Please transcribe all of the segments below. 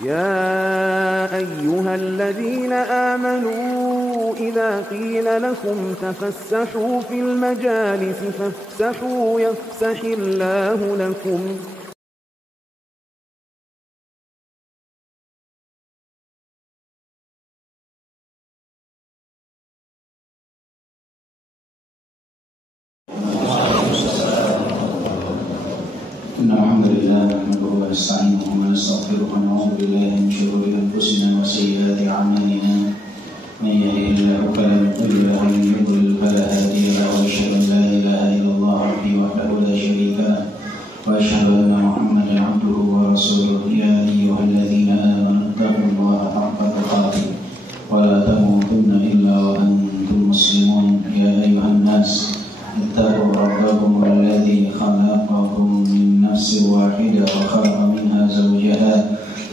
يا أيها الذين آمنوا إذا قيل لكم تفسحوا في المجالس فافسحوا يفسح الله لكم إن الحمد لله نحمده ونستعينه ونستغفره ونعوذ بالله من شرور أنفسنا وسيئات أعمالنا من يهده الله فلا مضل له ومن يضلل فلا هادي له وأشهد أن لا إله إلا الله وحده لا شريك له وأشهد أن محمدا عبده ورسوله يا أيها الذين آمنوا اتقوا الله حق تقاته ولا تموتن إلا وأنتم مسلمون يا أيها الناس اتقوا ربكم الذي خلقكم من نفس واحدة وخلق منها زوجها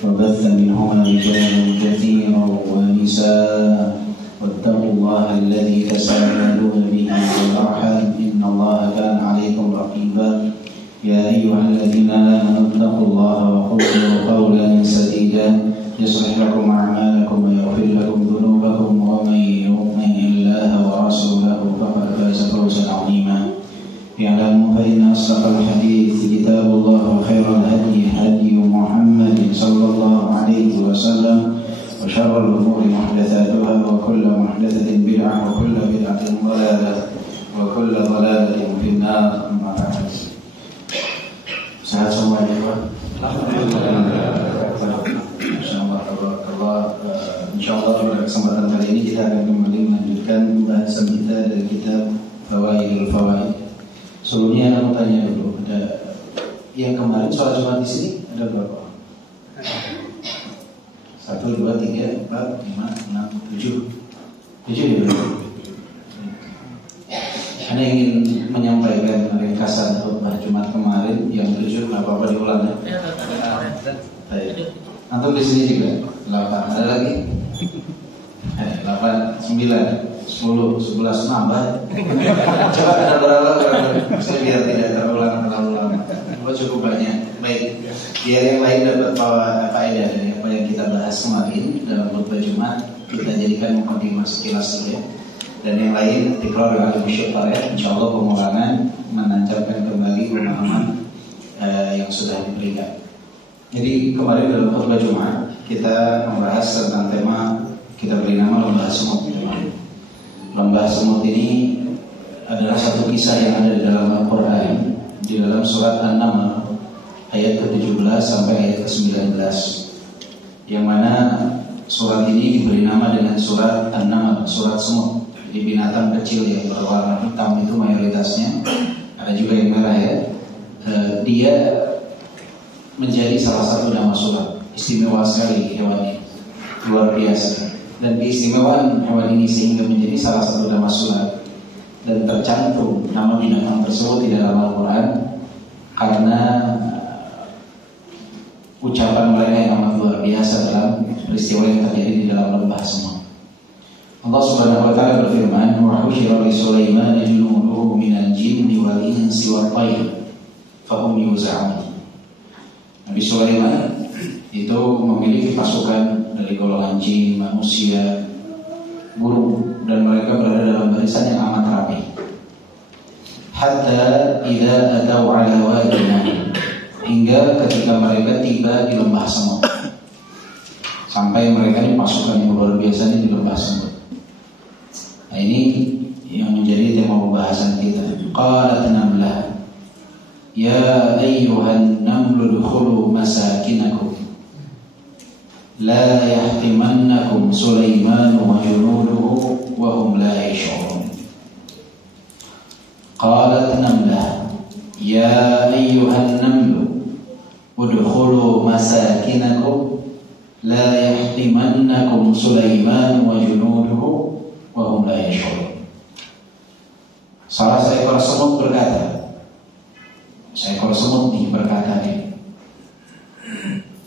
وبث منهما رجالا كثيرا ونساء واتقوا الله الذي تساءلون به والأرحام إن الله كان عليكم رقيبا يا أيها الذين آمنوا اتقوا الله وقولوا قولا سديدا يصلح لكم أعمالكم ويغفر لكم ذنوبكم ومن يطع الله ورسوله فقد فاز فوزا عظيما اعلموا فإن أصدق الحديث كتاب الله وخير الهدي هدي محمد صلى الله عليه وسلم وشر الأمور محدثاتها وكل محدثة بدعة وكل بدعة ضلالة وكل ضلالة في النار أما بعد. Sehat semuanya, Pak? Insyaallah pada kesempatan kali ini kita akan kembali melanjutkan pembahasan kita dari kitab Fawaidul Fawaid. Sebelumnya saya mau tanya dulu, ada yang kemarin sholat Jumat di sini ada berapa? 1, 2, 3, 4, 5, 6, 7 ya? Anda ingin menyampaikan ringkasan khutbah Jumat kemarin yang 7, nggak apa-apa diulang ya? Baik. Antum di sini juga 8, ada lagi? 8, 9, 10, 11 nambah. Coba ada berapa? Biar tidak terulang. Oh, cukup banyak. Baik. Biar yang lain dapat faedah dari apa yang kita bahas kemarin dalam khutbah Jumat, kita jadikan mukadimah sekilas saja. Dan yang lain tikrar dengan musyafar ya. Insyaallah pengulangan menancapkan kembali pemahaman yang sudah diberikan. Jadi kemarin dalam khutbah Jumat kita membahas tentang tema kita beri nama lembah semut. Lembah semut ini adalah satu kisah yang ada di dalam Al-Quran, di dalam surat An-Naml ayat ke-17 sampai ayat ke-19, yang mana surat ini diberi nama dengan surat An-Naml, surat semut. Jadi binatang kecil yang berwarna hitam itu mayoritasnya, ada juga yang merah ya. Dia menjadi salah satu nama surat. Istimewa sekali hewan ini, luar biasa. Dan keistimewaan hewan ini sehingga menjadi salah satu nama surat dan tercantum nama binatang tersebut di dalam Al-Quran karena ucapan mereka yang amat luar biasa dalam peristiwa yang terjadi di dalam lembah semut. Allah Subhanahu wa taala berfirman, "Wa husyira li Sulaiman junuduhu minal jinni wal insi wat tayr fahum yuz'un." Nabi Sulaiman itu memiliki pasukan dari golongan jin, manusia, burung, dan mereka berada dalam barisan yang amat rapi. Hatta idza ataw ala wadina, hingga ketika mereka tiba di lembah semut. Sampai mereka ini pasukan yang luar biasa di lembah semut. Nah, ini yang menjadi tema pembahasan kita. Qalat namlah, ya ayyuhan namlu dukhulu masakinakum la yahtimannakum Sulaiman wa junuduhu wa hum la yash'urun. Qalat namlah, ya ayyuhan namlu udkhulu masakinakum la yahtimannakum Sulaiman wa junuduhu wa hum la yash'urun. Salah seekor semut berkata, seekor semut ini berkata ini,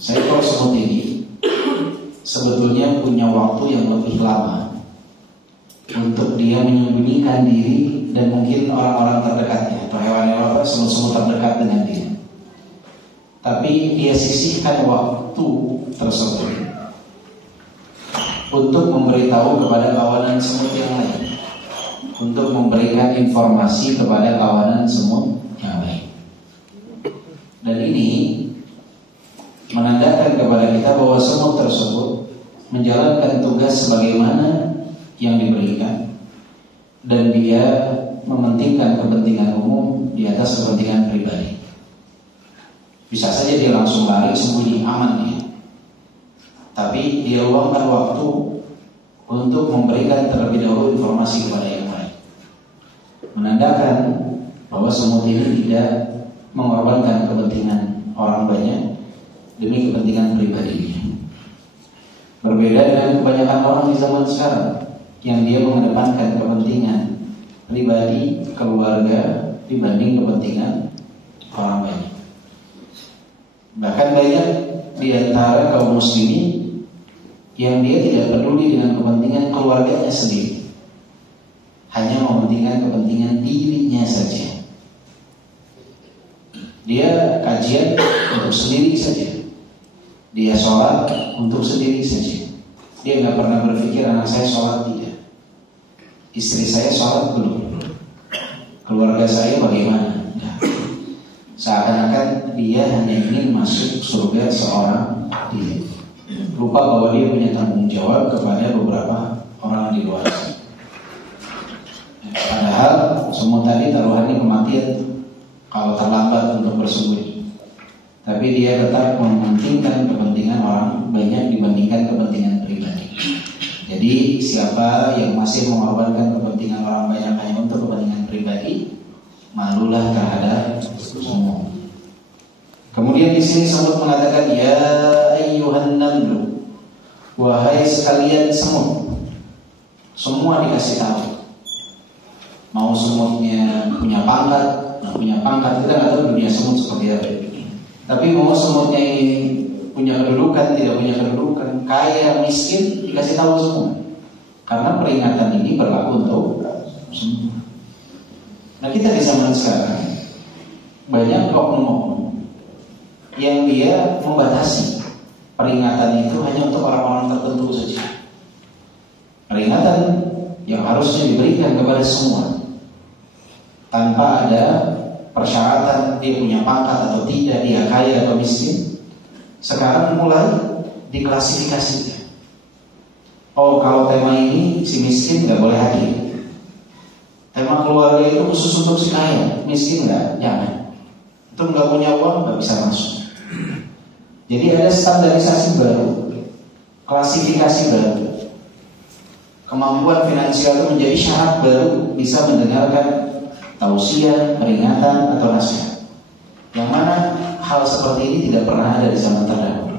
seekor semut ini sebetulnya punya waktu yang lebih lama untuk dia menyembunyikan diri dan mungkin orang-orang terdekatnya atau hewan-hewan semut-semut terdekat dengan dia. Tapi dia sisihkan waktu tersebut untuk memberitahu kepada kawanan semut yang lain, untuk memberikan informasi kepada kawanan semut yang lain. Dan ini menandakan kepada kita bahwa semut tersebut menjalankan tugas sebagaimana yang diberikan, dan dia mementingkan kepentingan umum di atas kepentingan pribadi. Bisa saja dia langsung lari sembunyi, aman dia, tapi dia luangkan waktu untuk memberikan terlebih dahulu informasi kepada yang lain, menandakan bahwa semut ini tidak mengorbankan kepentingan orang banyak demi kepentingan pribadinya. Berbeda dengan kebanyakan orang di zaman sekarang yang dia mengedepankan kepentingan pribadi, keluarga dibanding kepentingan orang banyak. Bahkan banyak di antara kaum muslimin yang dia tidak peduli dengan kepentingan keluarganya sendiri, hanya mementingkan kepentingan dirinya saja. Dia kajian untuk sendiri saja, dia sholat untuk sendiri saja. Dia nggak pernah berpikir anak saya sholat tidak, istri saya sholat belum, keluarga saya bagaimana. Seakan-akan dia hanya ingin masuk surga seorang diri, lupa bahwa dia punya tanggung jawab kepada beberapa orang di luar sana. Padahal semut tadi taruhannya kematian kalau terlambat untuk bersembunyi, tapi dia tetap mementingkan kepentingan orang banyak dibandingkan kepentingan pribadi. Jadi siapa yang masih mengorbankan kepentingan orang banyak hanya untuk kepentingan pribadi, malulah terhadap semua. Kemudian di sini semut mengatakan, ya ayyuhan namlu, wahai sekalian semut. Semua dikasih tahu. Mau semutnya punya pangkat, nggak punya pangkat, kita nggak tahu dunia semut seperti apa. Tapi mau semutnya punya kedudukan, tidak punya kedudukan, kaya, miskin, dikasih tahu semua. Karena peringatan ini berlaku untuk semua. Nah, kita di zaman sekarang banyak oknum-oknum yang dia membatasi peringatan itu hanya untuk orang-orang tertentu saja. Peringatan yang harusnya diberikan kepada semua, tanpa ada persyaratan dia punya pangkat atau tidak, dia kaya atau miskin. Sekarang mulai diklasifikasikan. Oh, kalau tema ini si miskin nggak boleh hadir. Tema keluarga itu khusus untuk si kaya, miskin nggak, jangan. Itu nggak punya uang nggak bisa masuk. Jadi ada standarisasi baru, klasifikasi baru. Kemampuan finansial itu menjadi syarat baru bisa mendengarkan tausiah, peringatan atau nasihat. Yang mana hal seperti ini tidak pernah ada di zaman terdahulu.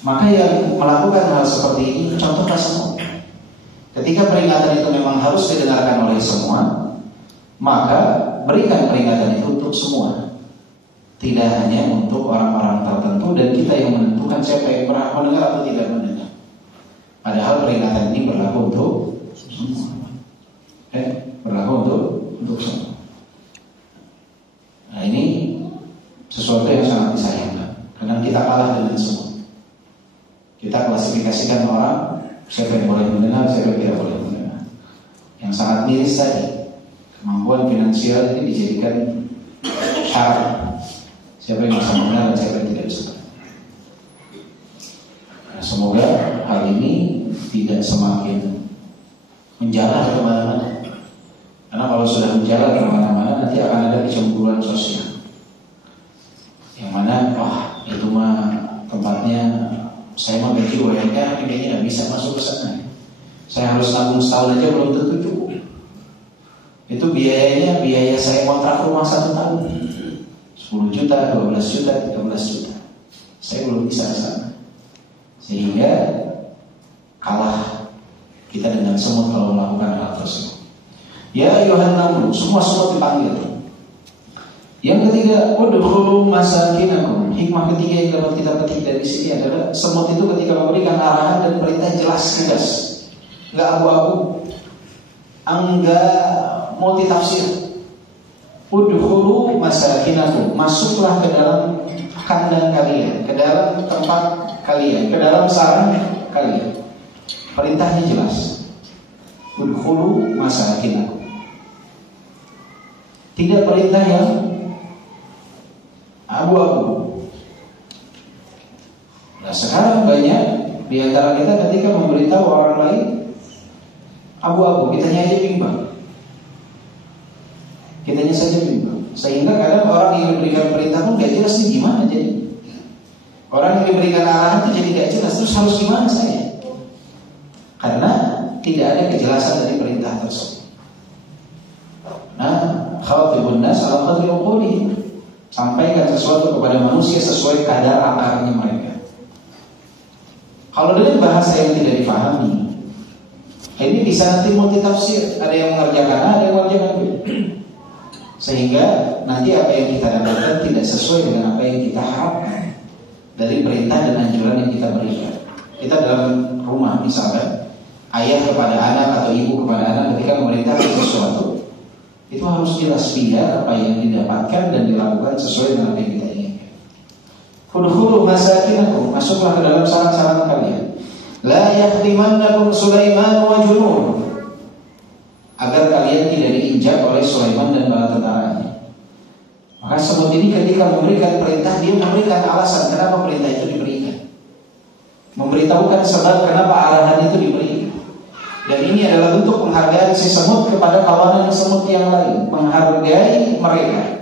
Maka yang melakukan hal seperti ini contohlah semua. Ketika peringatan itu memang harus didengarkan oleh semua, maka berikan peringatan itu untuk semua, tidak hanya untuk orang-orang tertentu, dan kita yang menentukan siapa yang berhak mendengar atau tidak mendengar. Padahal peringatan ini berlaku untuk semua, berlaku untuk semua. Nah, ini sesuatu yang sangat disayangkan, karena kita kalah dengan semua. Kita klasifikasikan orang, siapa yang boleh mendengar, siapa yang tidak boleh mendengar. Yang sangat miris tadi, kemampuan finansial ini dijadikan syarat siapa yang bisa mendengar dan siapa yang tidak bisa. Nah, semoga hal ini tidak semakin menjalar kemana-mana. Karena kalau sudah menjalar kemana-mana, nanti akan ada kecemburuan sosial. Yang mana, wah itu mah tempatnya, saya mau gaji UMR, kayaknya nggak bisa masuk ke sana. Saya harus nabung setahun aja belum tentu cukup. Itu biayanya, biaya saya kontrak rumah 1 tahun, 10 juta, 12 juta, 13 juta. Saya belum bisa ke sana. Sehingga kalah kita dengan semut kalau melakukan hal tersebut. Ya ayyuhan namlu, semua dipanggil. Yang ketiga, udkhulu masakinakum. Hikmah ketiga yang dapat kita petik dari sini adalah semut itu ketika memberikan arahan dan perintah jelas tegas, nggak abu-abu, enggak multitafsir. Udkhulu masakinakum, masuklah ke dalam kandang kalian, ke dalam tempat kalian, ke dalam sarang kalian. Perintahnya jelas. Udkhulu masakinakum. Tidak perintah yang abu-abu. Nah, sekarang banyak di antara kita ketika memberitahu orang lain abu-abu, kitanya aja bimbang. Kitanya saja bimbang. Sehingga kadang orang yang diberikan perintah pun gak jelas nih gimana jadi. Orang yang diberikan arahan itu jadi gak jelas, terus harus gimana saya? Karena tidak ada kejelasan dari perintah tersebut. Nah, khatibun nas ala qadri uqulihim. Sampaikan sesuatu kepada manusia sesuai kadar akalnya mereka. Kalau dengan bahasa yang tidak dipahami, ini bisa nanti multitafsir. Ada yang mengerjakan A, ada yang mengerjakan B. Sehingga nanti apa yang kita dapatkan tidak sesuai dengan apa yang kita harapkan dari perintah dan anjuran yang kita berikan. Kita dalam rumah misalkan, ayah kepada anak atau ibu kepada anak ketika memerintahkan sesuatu, itu harus jelas biar apa yang didapatkan dan dilakukan sesuai dengan apa yang kita inginkan. Udkhulu masakinakum, masuklah ke dalam sarang-sarang kalian. La yahtimannakum Sulaiman wa junud, agar kalian tidak diinjak oleh Sulaiman dan bala tentaranya. Maka semut ini ketika memberikan perintah, dia memberikan alasan kenapa perintah itu diberikan, memberitahukan sebab kenapa arahan itu diberikan. Dan ini adalah bentuk penghargaan si semut kepada kawanan semut yang lain, menghargai mereka.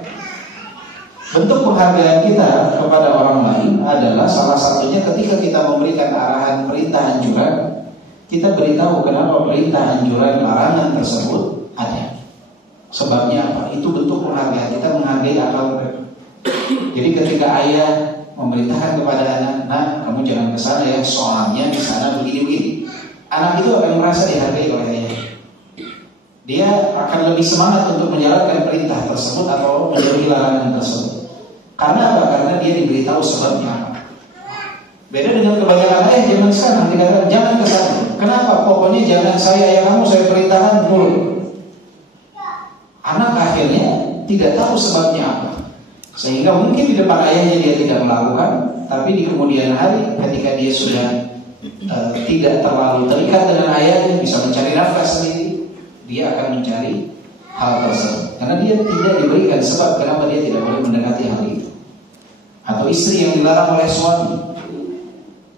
Bentuk penghargaan kita kepada orang lain adalah salah satunya ketika kita memberikan arahan perintah anjuran, kita beritahu kenapa perintah anjuran larangan tersebut ada. Sebabnya apa? Itu bentuk penghargaan kita, menghargai akal mereka. Jadi ketika ayah memerintahkan kepada anak, nah kamu jangan ke sana ya, soalnya di sana begini-begini. Anak itu akan merasa dihargai oleh ayah. Dia akan lebih semangat untuk menjalankan perintah tersebut atau menjauhi larangan tersebut. Karena apa? Karena dia diberitahu sebabnya apa. Beda dengan kebanyakan ayah zaman sekarang, dikatakan jangan ke sana. Kenapa? Pokoknya jangan saya ayah kamu saya perintahkan dulu. Anak akhirnya tidak tahu sebabnya apa. Sehingga mungkin di depan ayahnya dia tidak melakukan, tapi di kemudian hari ketika dia sudah tidak terlalu terikat dengan ayahnya, bisa mencari nafkah sendiri, dia akan mencari hal tersebut. Karena dia tidak diberikan sebab kenapa dia tidak boleh mendekati hal itu. Atau istri yang dilarang oleh suami.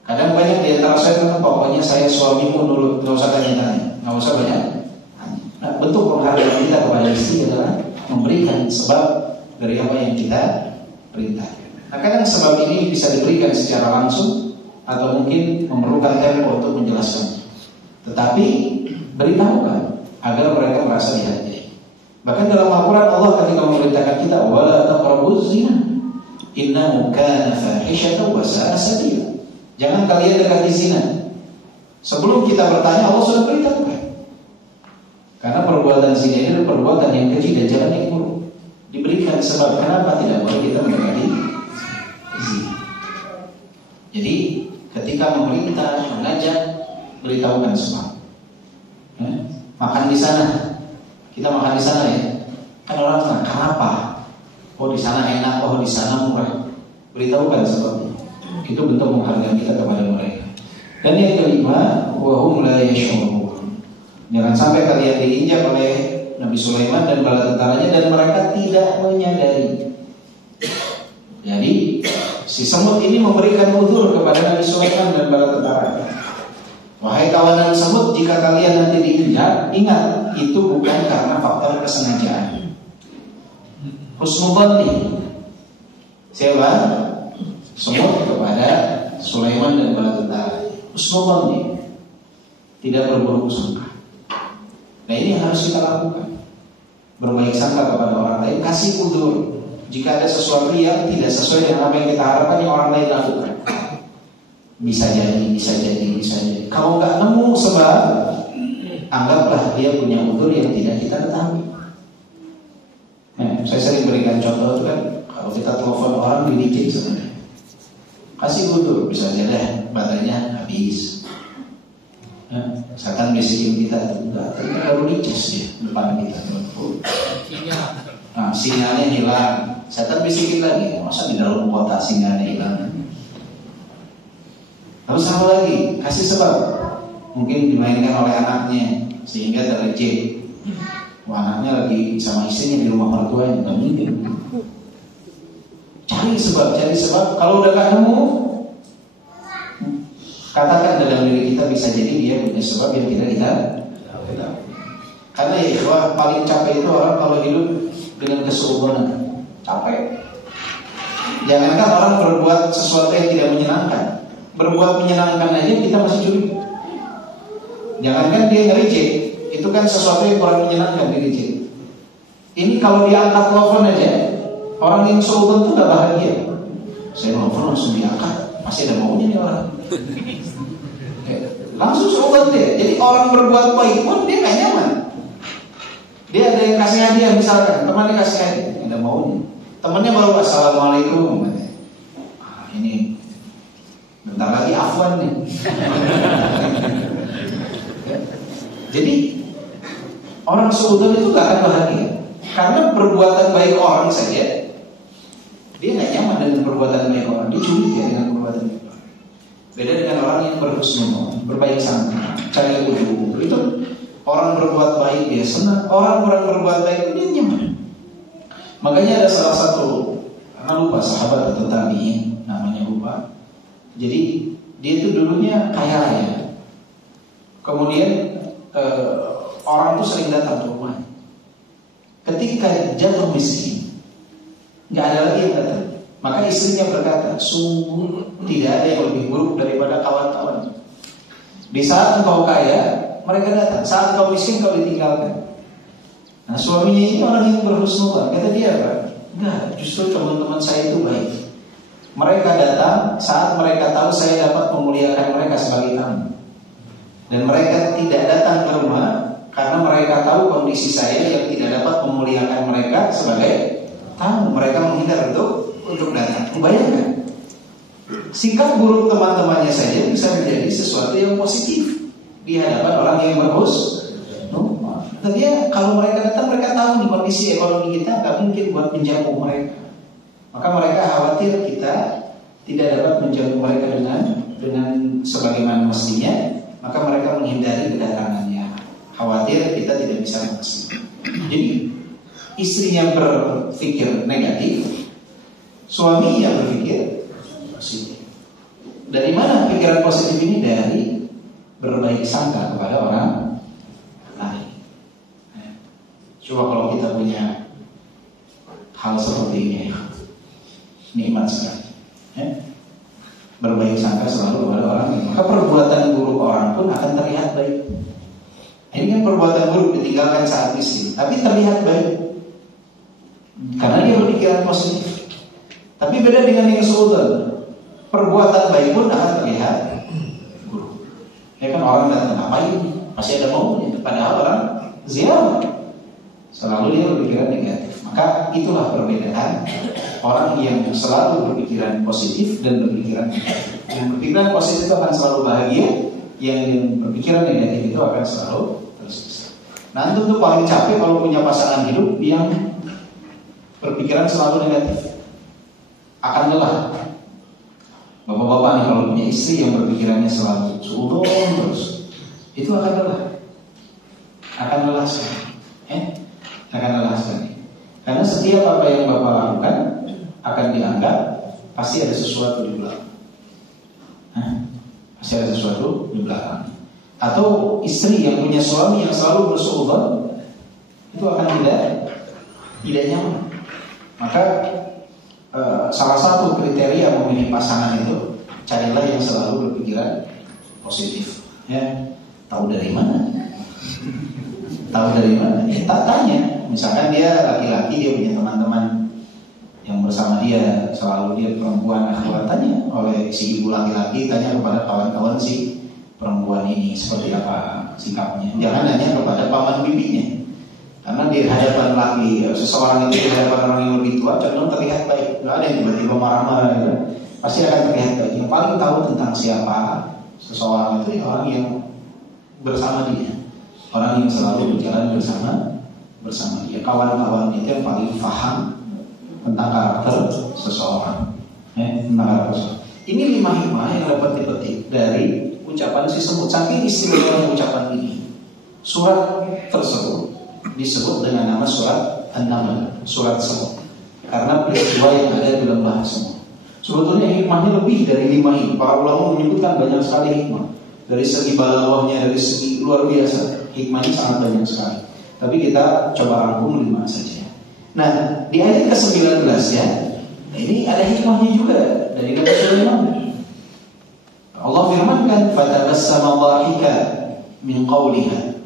Kadang banyak di antara saya kan, pokoknya saya suamimu dulu, nggak usah tanya-tanya, nggak usah banyak. Nah, bentuk penghargaan kita kepada istri adalah memberikan sebab dari apa yang kita perintahkan. Nah, kadang sebab ini bisa diberikan secara langsung atau mungkin memerlukan tempo untuk menjelaskan. Tetapi beritahukan agar mereka merasa dihargai. Bahkan dalam Al-Quran Allah ketika memerintahkan kita, wala taqrabuz zina, innahu kana fahishatan wa sa'a sabila. Jangan kalian dekati zina. Sebelum kita bertanya, Allah sudah beritahukan. Karena perbuatan zina ini adalah perbuatan yang keji dan jalan yang buruk. Diberikan sebab kenapa tidak boleh kita mendekati zina. Jadi ketika memerintah, mengajak, beritahukan sebab. Makan di sana, kita makan di sana ya. Kan orang tanya, kenapa? Oh di sana enak, oh di sana murah. Beritahukan sebabnya. Itu bentuk penghargaan kita kepada mereka. Dan yang kelima, wa hum la yash'urun. Jangan sampai kalian diinjak oleh Nabi Sulaiman dan bala tentaranya dan mereka tidak menyadari. Jadi si semut ini memberikan uzur kepada Nabi Sulaiman dan bala tentaranya. Wahai kawanan semut, jika kalian nanti diinjak, ingat itu bukan karena faktor kesengajaan. Husnudzon nih. Siapa? Semut kepada Sulaiman dan bala tentara. Husnudzon nih. Tidak berburuk sangka. Nah ini yang harus kita lakukan. Berbaik sangka kepada orang lain, kasih uzur jika ada sesuatu yang tidak sesuai dengan apa yang kita harapkan yang orang lain lakukan. Bisa jadi, bisa jadi, bisa jadi. Kalau nggak nemu sebab, anggaplah dia punya uzur yang tidak kita ketahui. Nah, saya sering berikan contoh itu kan, kalau kita telepon orang di licin sebenarnya, kasih uzur, bisa aja deh baterainya habis. Misalkan bisikin kita, enggak, tadi baru dicas ya depan kita. Nah, sinyalnya hilang. Setan bisikin lagi, masa di dalam kota singa ada hilang. Terus apa lagi? Kasih sebab. Mungkin dimainkan oleh anaknya sehingga terreject. Wah, anaknya lagi sama istrinya di rumah mertuanya, nggak mungkin. Cari sebab. Kalau udah gak nemu, katakan dalam diri kita bisa jadi dia punya sebab yang tidak kita tahu. Karena ya paling capek itu orang kalau hidup dengan kesuburan, capek. Jangankan orang berbuat sesuatu yang tidak menyenangkan, berbuat menyenangkan aja kita masih curiga. Jangankan dia nge-reject, itu kan sesuatu yang kurang menyenangkan di-reject. Ini kalau diangkat telepon aja, orang yang seudon itu gak bahagia. Saya telepon langsung diangkat, masih ada maunya nih orang. Langsung seudon dia. Jadi orang berbuat baik pun dia gak nyaman. Dia ada yang kasih hadiah misalkan, temannya kasih hadiah, ada maunya. Temannya baru assalamualaikum. Ini bentar lagi afwan nih. Jadi orang seudon itu gak akan bahagia. Karena perbuatan baik orang saja dia gak nyaman dengan perbuatan baik orang. Dia curiga dengan perbuatan baik orang. Beda dengan orang yang berhusnuzon, berbaik sangka, cari ujung. Itu orang berbuat baik dia senang. Orang berbuat baik dia nyaman. Makanya ada salah satu, lupa sahabat atau tabi'in, namanya lupa. Jadi dia itu dulunya kaya raya. Kemudian orang itu sering datang ke rumahnya. Ketika jatuh miskin, nggak ada lagi yang datang. Maka istrinya berkata, sungguh tidak ada yang lebih buruk daripada kawan-kawan. Di saat engkau kaya, mereka datang. Saat kau miskin, kau ditinggalkan. Nah, suaminya ini orang yang berhusnuzon. Kata dia apa? Enggak, justru teman-teman saya itu baik. Mereka datang saat mereka tahu saya dapat memuliakan mereka sebagai tamu. Dan mereka tidak datang ke rumah karena mereka tahu kondisi saya yang tidak dapat memuliakan mereka sebagai tamu. Mereka menghindar untuk datang. Bayangkan, sikap buruk teman-temannya saja bisa menjadi sesuatu yang positif di hadapan orang yang berhusnuzon. Tapi kalau mereka datang, mereka tahu di kondisi ekonomi kita nggak mungkin buat menjamu mereka. Maka mereka khawatir kita tidak dapat menjamu mereka dengan sebagaimana mestinya. Maka mereka menghindari kedatangannya, khawatir kita tidak bisa mengasih. Jadi istrinya berpikir negatif, suami yang berpikir positif. Dari mana pikiran positif ini? Dari berbaik sangka kepada orang lain. Coba kalau kita punya hal seperti ini, nikmat sekali. Berbaik sangka selalu kepada orang lain, maka perbuatan buruk orang pun akan terlihat baik. Ini kan perbuatan buruk ditinggalkan saat miskin, tapi terlihat baik karena dia berpikiran positif. Tapi beda dengan yang seudon, perbuatan baik pun akan terlihat buruk. Ya kan, orang datang ngapain? Masih ada maunya. Padahal orang ziarah, selalu dia berpikiran negatif. Maka itulah perbedaan orang yang selalu berpikiran positif dan berpikiran negatif. Yang berpikiran positif itu akan selalu bahagia, yang berpikiran negatif itu akan selalu tersiksa. Nah, itu tuh paling capek kalau punya pasangan hidup yang berpikiran selalu negatif. Akan lelah. Bapak-bapak nih kalau punya istri yang berpikirannya selalu suudon terus, itu akan lelah. Akan lelah sekali. Akan lelah sekali. Karena setiap apa yang Bapak lakukan akan dianggap pasti ada sesuatu di belakang. Pasti ada sesuatu di belakang. Atau istri yang punya suami yang selalu bersuudzon, itu akan tidak nyaman. Maka salah satu kriteria memilih pasangan itu, carilah yang selalu berpikiran positif. Tahu dari mana? Tahu dari mana? Tak tanya. Misalkan dia laki-laki, dia punya teman-teman yang bersama dia, selalu dia perempuan, tanya oleh si ibu laki-laki, tanya kepada kawan-kawan si perempuan ini seperti apa sikapnya. Jangan nanya kepada paman bibinya, karena di hadapan laki seseorang itu, di hadapan orang yang lebih tua cenderung terlihat baik. Nggak ada yang tiba-tiba marah-marah gitu. Pasti akan terlihat baik. Yang paling tahu tentang siapa seseorang itu orang yang bersama dia, orang yang selalu berjalan bersama dia. Kawan-kawan itu yang paling paham tentang karakter seseorang. Tentang karakter seseorang. Ini 5 hikmah yang dapat dipetik dari ucapan si semut. Saking istimewanya ucapan ini, surat tersebut disebut dengan nama surat An-Naml, surat semut, karena peristiwa yang ada di lembah semut. Sebetulnya hikmahnya lebih dari 5 ini. Para ulama menyebutkan banyak sekali hikmah. Dari segi balaghahnya, dari segi luar biasa, hikmahnya sangat banyak sekali. Tapi kita coba rangkum 5 saja. Nah, di ayat ke-19 ya, ini ada hikmahnya juga dari Nabi Sulaiman. Allah firmankan, "Fatabassama dhahika min qawliha."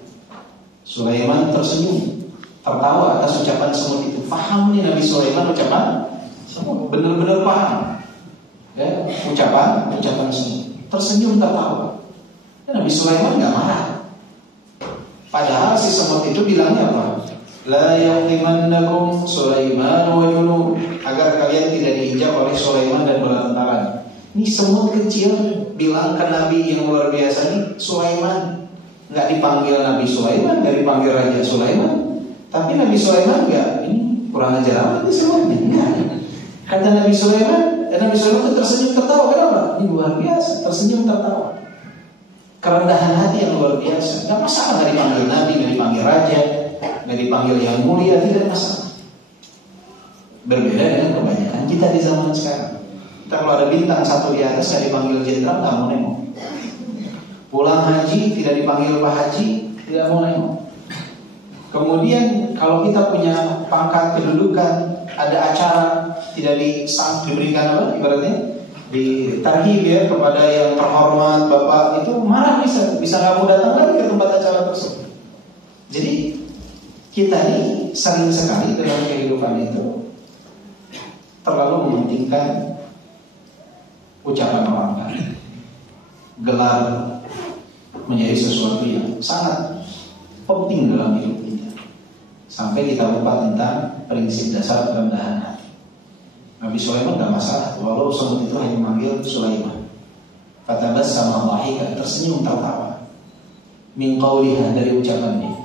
Sulaiman tersenyum, tertawa atas ucapan semut itu. Faham nih Nabi Sulaiman ucapan semut, benar-benar paham. Ya, ucapan semut. Tersenyum, tertawa. Dan Nabi Sulaiman enggak marah. Padahal si semut itu bilangnya apa? La yaqtimannakum Sulaiman wa junud, agar kalian tidak diinjak oleh Sulaiman dan bala tentaranya. Ini semut kecil bilang ke Nabi yang luar biasa nih, Sulaiman. Enggak dipanggil Nabi Sulaiman, enggak dipanggil Raja Sulaiman. Tapi Nabi Sulaiman enggak, ini kurang ajar amat nih semutnya. Enggak. Kata Nabi Sulaiman itu tersenyum tertawa. Kenapa? Ini luar biasa, tersenyum tertawa. Kerendahan hati yang luar biasa. Enggak masalah enggak dipanggil Nabi, enggak dipanggil Raja, enggak dipanggil yang mulia, tidak masalah. Berbeda dengan kebanyakan kita di zaman sekarang. Kita kalau ada bintang 1 di atas enggak dipanggil jenderal, enggak mau nengok. Pulang haji tidak dipanggil Pak Haji, tidak mau nengok. Kemudian kalau kita punya pangkat kedudukan, ada acara tidak diberikan apa? Ibaratnya ditarhib ya kepada yang terhormat, Bapak itu marah, bisa nggak mau datang lagi ke tempat acara tersebut. Jadi kita ini sering sekali dalam kehidupan itu terlalu mementingkan ucapan orang lain. Gelar menjadi sesuatu yang sangat penting dalam hidup kita, sampai kita lupa tentang prinsip dasar kerendahan hati. Nabi Sulaiman gak masalah, walau semut itu hanya memanggil Sulaiman. Fatabassama dhahika, tersenyum tertawa. Min qawliha, dari ucapannya.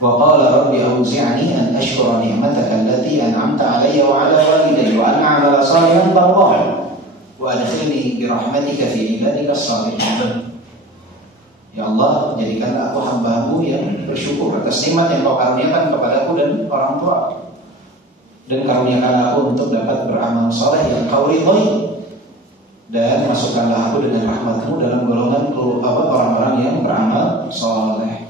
Wa qala rabbi auzi'ni an ashkura ni'mataka allati an'amta 'alayya wa 'ala walidayya wa an a'mala salihan tardahu wa adkhilni bi rahmatika fi ibadika as-salihin. Ya Allah, jadikanlah aku hamba-Mu yang bersyukur atas nikmat yang Kau karuniakan kepadaku dan orang tua, dan karuniakanlah aku untuk dapat beramal saleh yang Kau ridhoi, dan masukkanlah aku dengan rahmat-Mu dalam golongan orang-orang yang beramal saleh.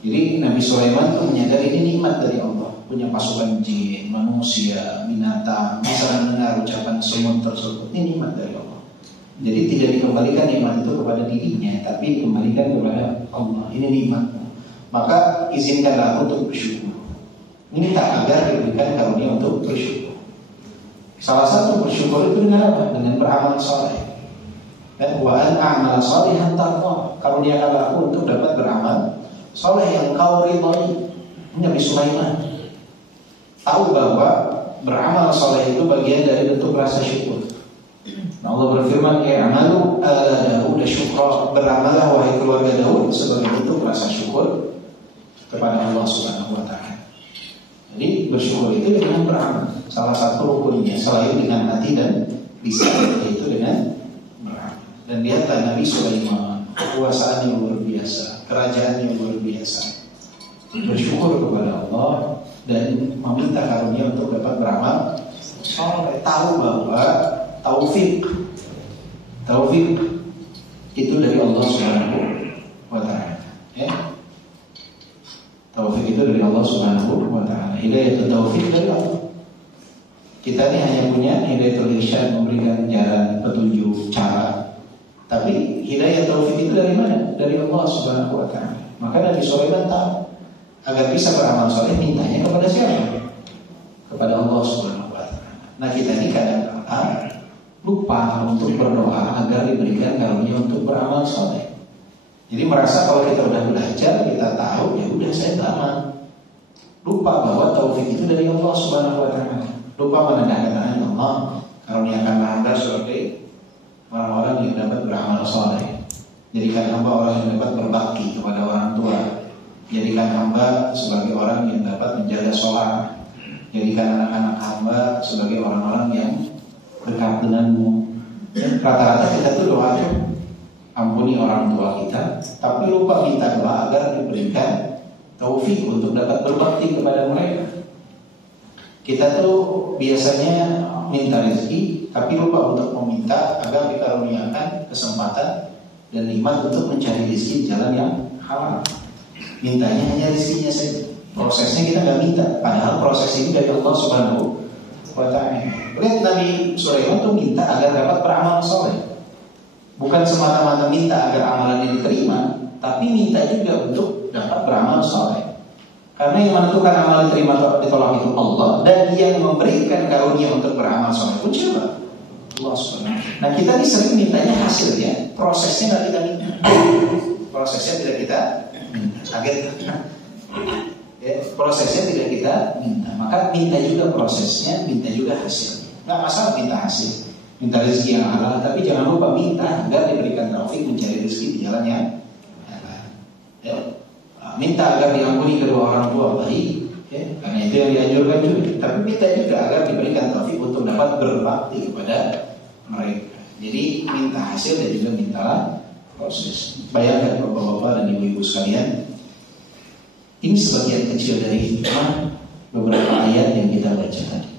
Jadi Nabi Sulaiman itu menyadari ini nikmat dari Allah, punya pasukan jin, manusia, binatang, bisa mendengar ucapan semut tersebut. Ini nikmat dari Allah. Jadi tidak dikembalikan nikmat itu kepada dirinya, tapi dikembalikan kepada Allah. Ini nikmatmu, maka izinkanlah aku untuk bersyukur. Ini tak agar diberikan karunia untuk bersyukur. Salah satu bersyukur itu dengan apa? Dengan beramal saleh. Dan wa an a'mala salihan tardah, karuniakanlah aku untuk dapat beramal saleh yang Kau ridhoi. Nabi Sulaiman tahu bahwa beramal saleh itu bagian dari bentuk rasa syukur. Nah, Allah berfirman, "I'malu ala Daud syukra", beramalah wahai keluarga Daud sebagai bentuk rasa syukur kepada Allah Subhanahu wa taala. Jadi bersyukur itu dengan beramal. Salah satu rukunnya selain dengan hati dan lisan, yaitu dengan beramal. Dan lihatlah Nabi Sulaiman, kekuasaannya luar biasa, kerajaannya luar biasa. Bersyukur kepada Allah dan meminta karunia untuk dapat beramal saleh. Tahu bahwa Taufik itu dari Allah Subhanahu wa taala. Ya. Taufik itu dari Allah Subhanahu wa taala. Hidayah itu taufik dari Allah. Kita ini hanya punya hidayatul irsyad, memberikan jalan, petunjuk, cara. Tapi hidayah taufik itu dari mana? Dari Allah Subhanahu wa taala. Maka Nabi Sulaiman tahu agar bisa beramal saleh mintanya kepada siapa? Kepada Allah Subhanahu wa taala. Nah, kita ini kadang-kadang lupa untuk berdoa agar diberikan karunia untuk beramal saleh. Jadi merasa kalau kita udah belajar, kita tahu, ya udah saya beramal. Lupa bahwa taufik itu dari Allah Subhanahu wa taala. Lupa menandakan Allah, karuniakanlah hamba sebagai orang-orang yang dapat beramal saleh. Jadikan hamba orang yang dapat berbakti kepada orang tua. Jadikan hamba sebagai orang yang dapat menjaga sholat. Jadikan anak-anak hamba sebagai orang-orang yang dekat denganmu. Rata-rata kita tuh doa ampuni orang tua kita, tapi lupa minta doa agar diberikan taufik untuk dapat berbakti kepada mereka. Kita tuh biasanya minta rezeki, tapi lupa untuk meminta agar dikaruniakan kesempatan dan nikmat untuk mencari rezeki di jalan yang halal. Mintanya hanya rezekinya saja. Prosesnya kita nggak minta, padahal proses ini dari Allah Subhanahu wa Ta'ala. Lihat Nabi Sulaiman tuh minta agar dapat beramal soleh. Bukan semata-mata minta agar amalannya diterima, tapi minta juga untuk dapat beramal soleh. Karena yang menentukan amal diterima atau ditolak itu Allah, dan yang memberikan karunia untuk beramal soleh pun siapa? Allah Subhanahu. Nah kita ini sering mintanya hasilnya, prosesnya nggak kita minta. Prosesnya tidak kita minta. Kaget. Ya, prosesnya tidak kita minta. Maka minta juga prosesnya, minta juga hasil. Nggak masalah minta hasil. Minta rezeki yang halal, tapi jangan lupa minta agar diberikan taufik mencari rezeki di jalan yang halal. Ya. Minta agar diampuni kedua orang tua baik, ya. Karena itu yang dianjurkan juga. Tapi minta juga agar diberikan taufik untuk dapat berbakti kepada mereka. Jadi minta hasil dan juga mintalah proses. Bayangkan bapak-bapak dan ibu-ibu sekalian, ini sebagian kecil dari hikmah beberapa ayat yang kita baca tadi.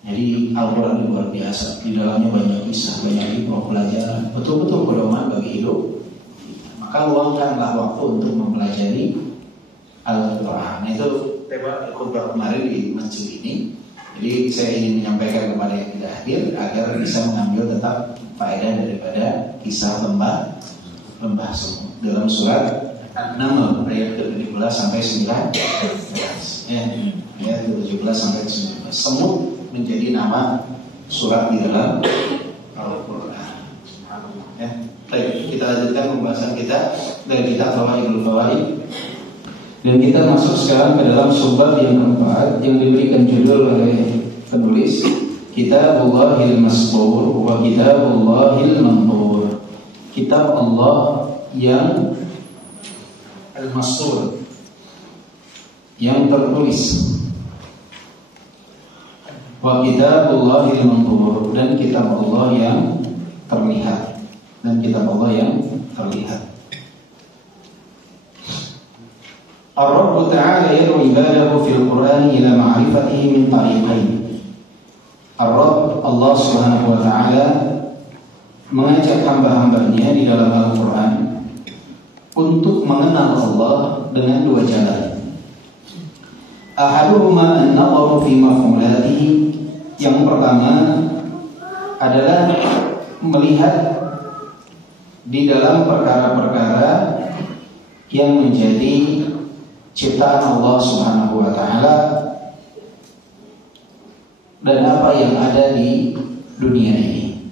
Jadi Al-Quran luar biasa, di dalamnya banyak kisah, banyak hikmah pelajaran, betul-betul pedoman bagi hidup. Maka luangkanlah waktu untuk mempelajari Al-Quran. Nah, itu tema khutbah kemarin di masjid ini. Jadi saya ingin menyampaikan kepada yang tidak hadir agar bisa mengambil tetap faedah daripada kisah lembah semut dalam surat An-Naml ayat 17 sampai 19. Ya, ayat 17 sampai 19. Semut menjadi nama surat di dalam Al-Quran. Ya, baik, kita lanjutkan pembahasan kita dari kitab Fawaidul Fawaid. Dan kita masuk sekarang ke dalam subbab yang keempat yang diberikan judul oleh penulis Kitabullahil Mastur wa Kitabullahil Mantur. Kitab Allah yang Al-Mastur, yang tertulis, wa Kitabullahil Mantur, dan kitab Allah yang terlihat, dan kitab Allah yang terlihat. Ar-Rabb Ta'ala yad'u ibadahu fil Qur'an ila ma'rifatihi min tariqain. Ar-Rabb Allah Subhanahu wa Ta'ala mengajak hamba-hambanya di dalam Al-Quran untuk mengenal Allah dengan dua jalan. Ahaduhuma an-nadharu fi maf'ulatihi. Yang pertama adalah melihat di dalam perkara-perkara yang menjadi ciptaan Allah Subhanahu wa Ta'ala dan apa yang ada di dunia ini.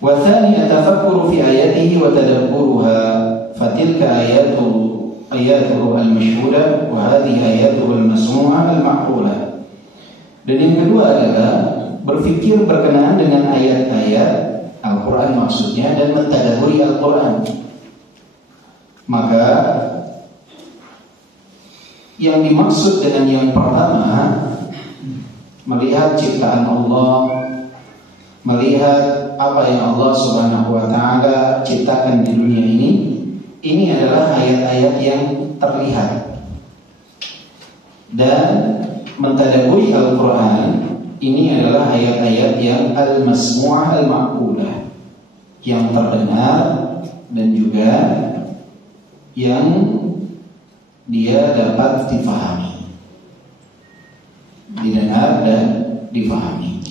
Wa tsani atafakkuru fi ayatihi wa tadabburuha, fatilka ayatuhu al-mashhuda wa hadhihi ayatuhu al-masmu'a al-ma'qula. Dan yang kedua adalah berfikir berkenaan dengan ayat-ayat Al-Quran maksudnya dan mentadabburi Al-Quran. Maka yang dimaksud dengan yang pertama, melihat ciptaan Allah, melihat apa yang Allah Subhanahu wa Ta'ala ciptakan di dunia ini adalah ayat-ayat yang terlihat. Dan mentadabburi Al-Quran ini adalah ayat-ayat yang al-masmu'ah al-ma'qulah, yang terdengar dan juga yang dia dapat difahami, didengar dan difahami.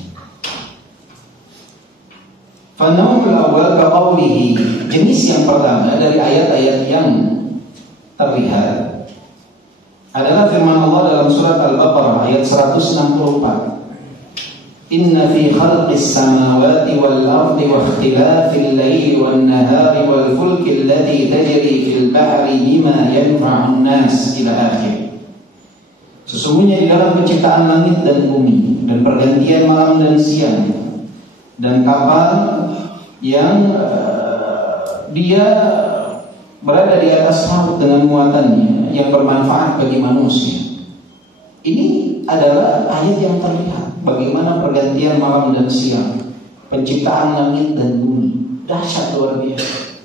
Fan-naw'ul awwal ka qawlihi, jenis yang pertama dari ayat-ayat yang terlihat adalah firman Allah dalam surat Al-Baqarah ayat 164. Inna fi khalqis samawati wal ardi wa ikhtilafil laili wan nahari wal fulki allati tajri fil bahri bima yanfa'un nas ila akhir. Sesungguhnya di dalam penciptaan langit dan bumi dan pergantian malam dan siang dan kapal yang dia berada di atas laut dengan muatannya yang bermanfaat bagi manusia. Ini adalah ayat yang terlihat bagaimana pergantian malam dan siang, penciptaan langit dan bumi. Dahsyat luar biasa.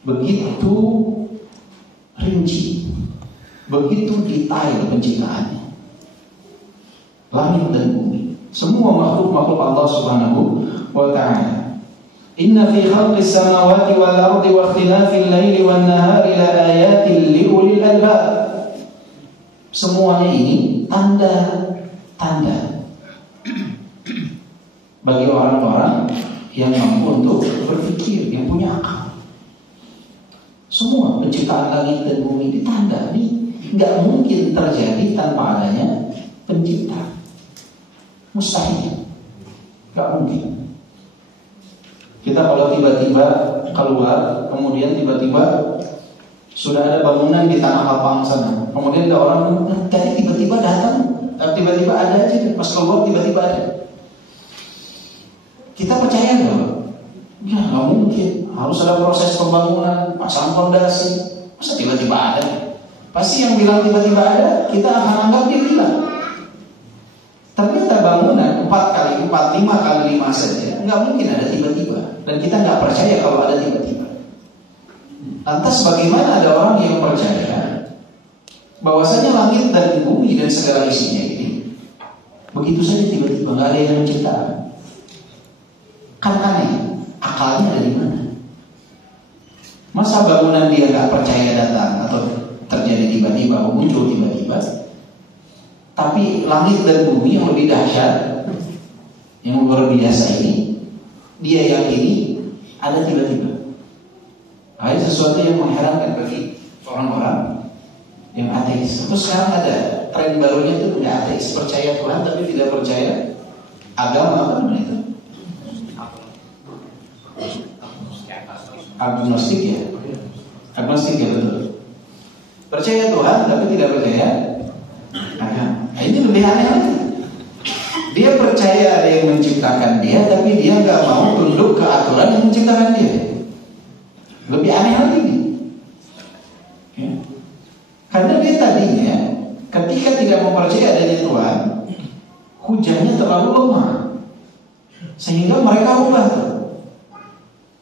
Begitu rinci, begitu detail penciptaannya. Langit dan bumi, semua makhluk-makhluk Allah Subhanahu wa ta'ala. Inna fi khalqis samawati wal ardi wa ikhtilafil laili wan nahari la ayatin li ulil albab. Semuanya ini tanda-tanda bagi orang-orang yang mampu untuk berpikir, yang punya akal. Semua penciptaan langit dan bumi ditanda. Ini nggak mungkin terjadi tanpa adanya pencipta. Mustahil, nggak mungkin. Kita kalau tiba-tiba keluar, kemudian tiba-tiba sudah ada bangunan di tanah lapang sana, kemudian ada orang tadi tiba-tiba datang, tiba-tiba ada aja, pas keluar tiba-tiba ada. Kita percaya nggak? Ya nggak mungkin. Harus ada proses pembangunan, pasang fondasi. Masa tiba-tiba ada? Pasti yang bilang tiba-tiba ada, kita akan anggap dia bilang. Ternyata bangunan 4x4, 5x5 saja, nggak mungkin ada tiba-tiba. Dan kita nggak percaya kalau ada tiba-tiba. Lantas bagaimana ada orang yang percaya bahwasanya langit dan bumi dan segala isinya ini begitu saja tiba-tiba nggak ada yang menciptakan? Kan aneh, akalnya ada di mana? Masa bangunan dia nggak percaya datang atau terjadi tiba-tiba, muncul tiba-tiba? Tapi langit dan bumi yang lebih dahsyat, yang luar biasa ini, dia yakini ada tiba-tiba. Ada sesuatu yang mengherankan bagi orang-orang yang ateis. Terus sekarang ada tren barunya itu nggak ateis, percaya Tuhan tapi tidak percaya agama, apa namanya itu? Agnostik ya, agnostik ya, betul. Percaya Tuhan tapi tidak percaya agama. Nah, ini lebih aneh lagi. Dia percaya ada yang menciptakan dia, tapi dia nggak mau tunduk ke aturan yang menciptakan dia. Lebih aneh lagi nih. Ya. Karena dia tadinya ketika tidak mempercaya adanya Tuhan, hujannya terlalu lemah, sehingga mereka ubah tuh.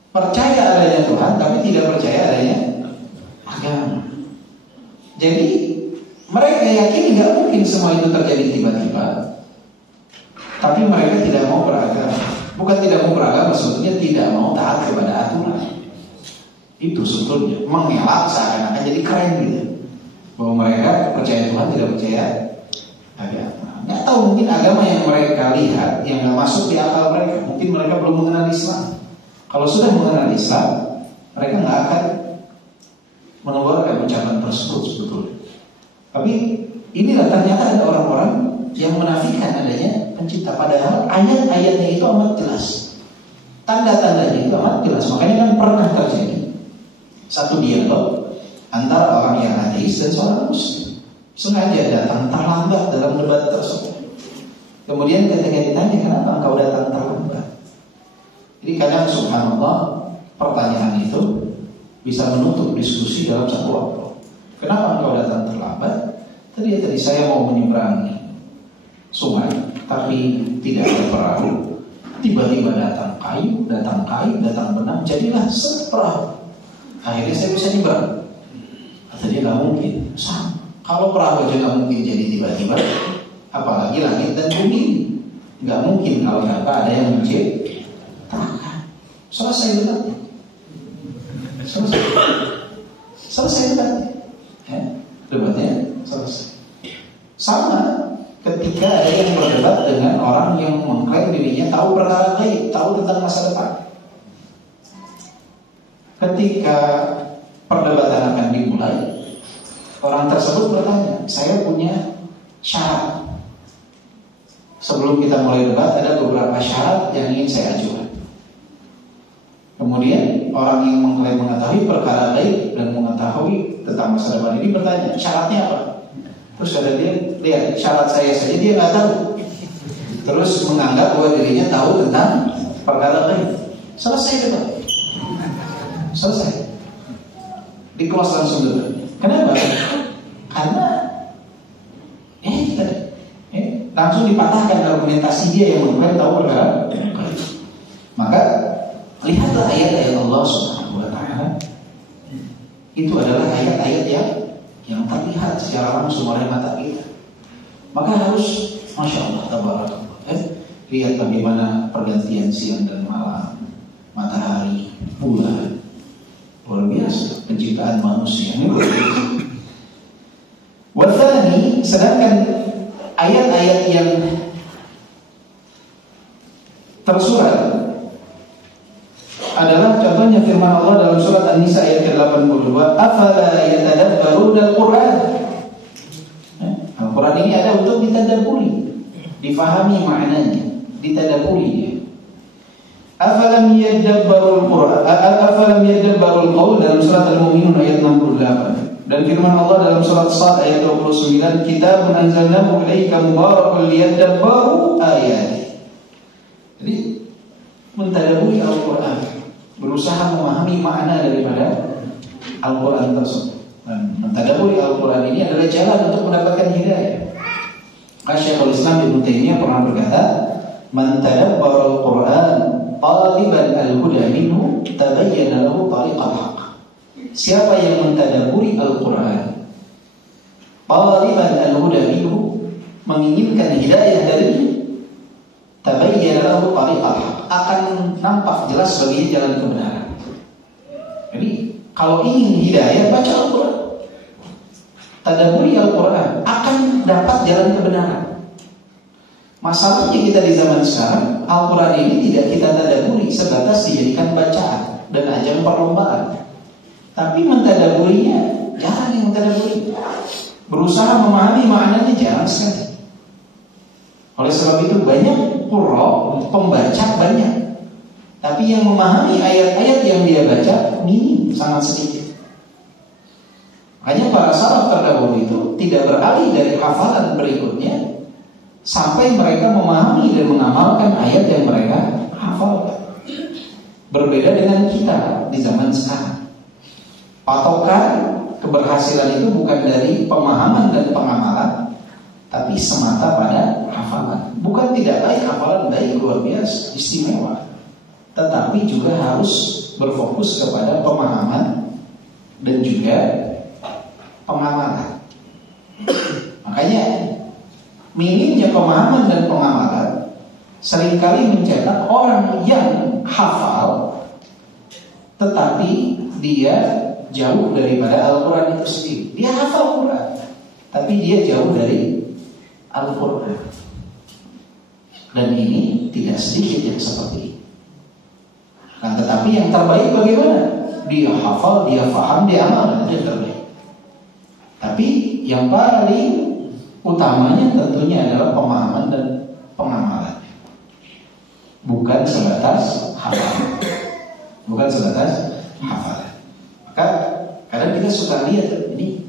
Percaya adanya Tuhan tapi tidak percaya adanya agama. Jadi mereka yakin nggak mungkin semua itu terjadi tiba-tiba, tapi mereka tidak mau beragama. Bukan tidak mau beragama, maksudnya tidak mau taat kepada aturan. Itu sebetulnya mengelak seakan-akan jadi keren gitu, bahwa mereka percaya Tuhan tidak percaya agama. Nggak tahu, mungkin agama yang mereka lihat yang nggak masuk di akal mereka. Mungkin mereka belum mengenal Islam. Kalau sudah mengenal Islam, mereka nggak akan mengeluarkan ucapan tersebut sebetulnya. Tapi inilah ternyata ada orang-orang yang menafikan adanya pencipta, padahal ayat-ayatnya itu amat jelas, tanda-tandanya itu amat jelas. Makanya kan pernah terjadi satu dialog antara orang yang ateis dan seorang muslim, sengaja datang terlambat dalam debat tersebut. Kemudian ketika ditanya kenapa engkau datang terlambat, jadi kadang subhanallah pertanyaan itu bisa menutup diskusi dalam satu waktu. Kenapa engkau datang terlambat? Tadi saya mau menyeberangi sungai, tapi tidak ada perahu. Tiba-tiba datang kayu, datang benang, jadilah seperahu. Akhirnya saya bisa nyebrang. Kata dia nggak mungkin. Sama. Kalau perahu aja nggak mungkin jadi tiba-tiba, apalagi langit dan bumi. Nggak mungkin kalau nggak ada yang menciptakan. Selesai debatnya. Selesai debatnya. Ya, debatnya selesai. Sama ketika ada yang berdebat dengan orang yang mengklaim dirinya tahu perkara gaib, tahu tentang masa depan. Ketika perdebatan akan dimulai, orang tersebut bertanya, saya punya syarat. Sebelum kita mulai debat, ada beberapa syarat yang ingin saya ajukan. Kemudian orang yang mengklaim mengetahui perkara gaib dan mengetahui tentang masa depan ini bertanya, syaratnya apa? Terus ada dia, lihat syarat saya saja dia nggak tahu. Terus menganggap bahwa dirinya tahu tentang perkara gaib. Selesai debat. Selesai. Di close langsung debat. Kenapa? Karena langsung dipatahkan argumentasi dia yang mengklaim tahu perkara. Maka lihatlah ayat-ayat Allah Subhanahu wa taala. Itu adalah ayat-ayat yang terlihat secara langsung oleh mata kita. Maka harus Masya Allah, tabarakallah. Lihat bagaimana pergantian siang dan malam, matahari, bulan. Luar biasa penciptaan manusia. Ini luar biasa. Wathani, sedangkan ayat-ayat yang tersurat adalah contohnya firman Allah dalam surat An-Nisa ayat ke-82, afala yatadabbaruna al-Qur'an. Al-Qur'an ini ada untuk ditadabburi, difahami maknanya, ditadabburi. Afalam yadabbarul Qur'an, afalam yadabbarul qaul dalam surat Al-Mu'minun ayat 68. Dan firman Allah dalam surat Shad ayat 29, kitabun anzalnahu ilaika mubarakun liyadabbaru ayati. Jadi mentadabburi Al-Qur'an, berusaha memahami makna daripada Al-Quran tersebut. Dan mentadabburi Al-Quran ini adalah jalan untuk mendapatkan hidayah. Syekhul Islam Ibnu Taimiyah pernah berkata, "Man tadabbara Al-Quran taliban al-huda minhu tabayyana lahu tariqal haqq." Siapa yang mentadabburi Al-Quran taliban al-huda minhu, menginginkan hidayah darinya, tabayyana lahu tariqal haqq, akan nampak jelas baginya jalan kebenaran. Jadi kalau ingin hidayah, baca Al-Quran, tadabburi Al-Quran, akan dapat jalan kebenaran. Masalahnya kita di zaman sekarang, Al-Quran ini tidak kita tadabburi, sebatas dijadikan bacaan dan ajang perlombaan. Tapi mentadabburinya, jarang yang mentadabburi. Berusaha memahami maknanya, jarang sekali. Oleh sebab itu banyak qurra, pembaca banyak, tapi yang memahami ayat-ayat yang dia baca minim, sangat sedikit. Hanya para salaf terdahulu itu tidak beralih dari hafalan berikutnya sampai mereka memahami dan mengamalkan ayat yang mereka hafalkan. Berbeda dengan kita di zaman sekarang. Patokan keberhasilan itu bukan dari pemahaman dan pengamalan, tapi semata pada hafalan. Bukan tidak baik, hafalan baik, luar biasa, istimewa, tetapi juga harus berfokus kepada pemahaman dan juga pengamalan. Makanya minimnya pemahaman dan pengamalan seringkali mencetak orang yang hafal tetapi dia jauh daripada Al-Quran itu sendiri. Dia hafal Quran, tapi dia jauh dari Al-Quran. Dan ini tidak sedikit yang seperti ini. Nah, tetapi yang terbaik bagaimana? Dia hafal, dia faham, dia amal, dia terbaik. Tapi yang paling utamanya tentunya adalah pemahaman dan pengamalan. Bukan sebatas hafalan. Bukan sebatas hafalan. Maka kadang kita suka lihat ini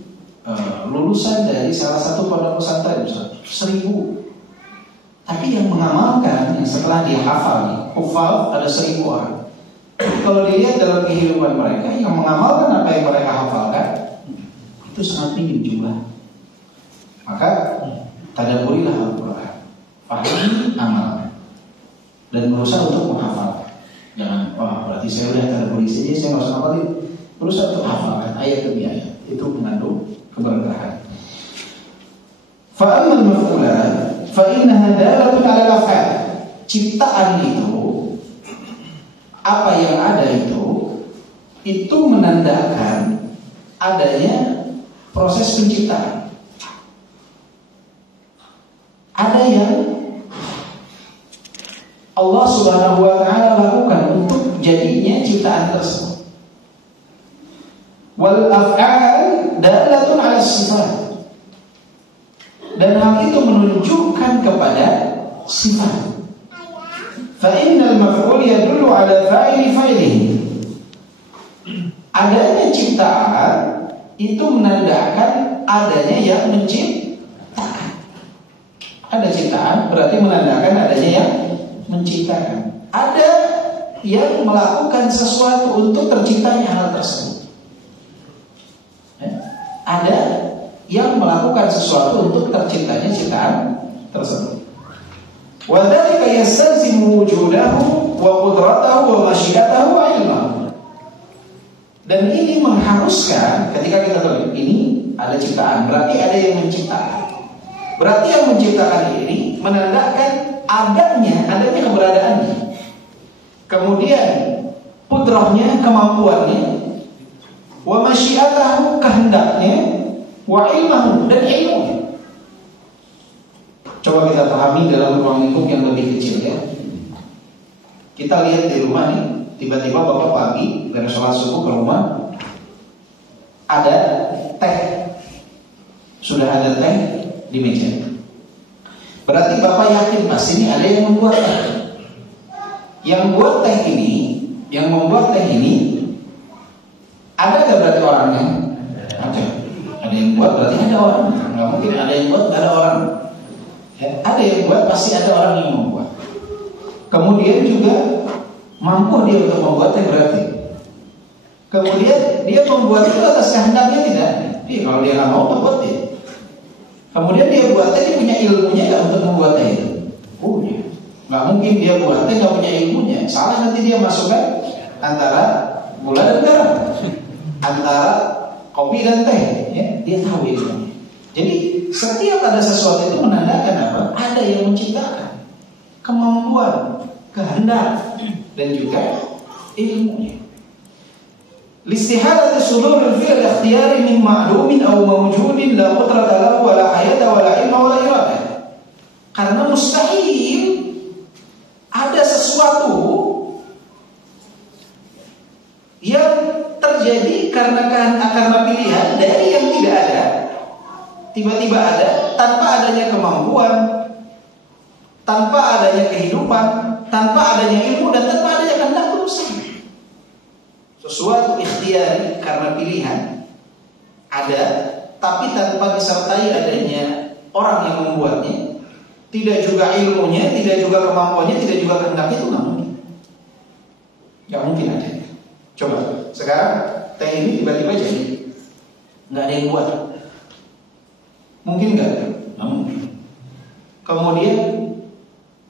lulusan dari salah satu pondok pesantren 1000, tapi yang mengamalkan, yang setelah dia hafal nih, hufal ada 1000 orang. Kalau dilihat dalam kehidupan mereka, yang mengamalkan apa yang mereka hafalkan itu sangat minim jumlah. Maka tadabburilah Al-Quran, pahami, amalkan, dan berusaha untuk menghafal. Jangan, berarti saya udah tadabburi saja, saya nggak usah hafalin. Berusaha untuk hafalkan ayat demi ayat, itu mengandung keberkahan. Fa'amal maf'ulan fa'innaha dalatun 'ala al-af'al. Ciptaan itu, apa yang ada itu menandakan adanya proses penciptaan. Ada yang Allah Subhanahu wa ta'ala lakukan untuk jadinya ciptaan tersebut. Wal af'al dalatun 'ala sifat. Dan hal itu menunjukkan kepada sifat. Fa innal maf'ul yadullu 'ala fa'ili fa'ilihi. Adanya ciptaan itu menandakan adanya yang menciptakan. Ada ciptaan berarti menandakan adanya yang menciptakan. Ada yang melakukan sesuatu untuk terciptanya hal tersebut. Ada yang melakukan sesuatu untuk terciptanya ciptaan tersebut. Wa dzalika yastalzimu wujudahu wa qudratahu wa masyiatahu wa ilmahu. Dan ini mengharuskan ketika kita tahu ini ada ciptaan, berarti ada yang menciptakan. Berarti yang menciptakan ini menandakan adanya keberadaannya. Kemudian qudrahnya, kemampuannya, wa masyiatahu, kehendaknya, wa ilmahu, dan ilmunya. Coba kita pahami dalam ruang lingkup yang lebih kecil ya. Kita lihat di rumah nih, tiba-tiba bapak pagi dari sholat subuh ke rumah, ada teh, sudah ada teh di meja. Berarti bapak yakin pasti ini ada yang membuat teh. Yang buat teh ini, yang membuat teh ini, ada nggak berarti orangnya? Ada. Ada yang buat berarti ada orang. Nggak mungkin ada yang buat nggak ada orang. Ya, ada yang buat pasti ada orang yang membuat. Kemudian juga mampu dia untuk membuat teh berarti. Kemudian dia membuat itu atas kehendaknya tidak? Iya, kalau dia nggak mau membuat dia. Kemudian dia buat teh, dia punya ilmunya nggak untuk membuat teh itu? Punya. Nggak mungkin dia buat teh nggak punya ilmunya. Salah nanti dia masukkan antara gula dan garam, antara kopi dan teh. Ya, dia tahu ilmunya. Jadi setiap ada sesuatu itu menandakan apa? Ada yang menciptakan, kemampuan, kehendak, dan juga ilmunya. Listihalati suduril fi'l ikhtiyari min ma'lumin aw mawjudin la qudrata lahu wa la hayata wa la ilma wa la irada. Karena mustahil ada sesuatu yang terjadi karena pilihan dari yang tidak ada, tiba-tiba ada, tanpa adanya kemampuan, tanpa adanya kehidupan, tanpa adanya ilmu, dan tanpa adanya kehendak berusaha. Sesuatu ikhtiar karena pilihan ada, tapi tanpa disertai adanya orang yang membuatnya, tidak juga ilmunya, tidak juga kemampuannya, tidak juga kehendaknya, itu nggak mungkin. Nggak mungkin ada. Coba sekarang teh ini tiba-tiba jadi, nggak ada yang buat. Mungkin nggak? Nggak mungkin. Kemudian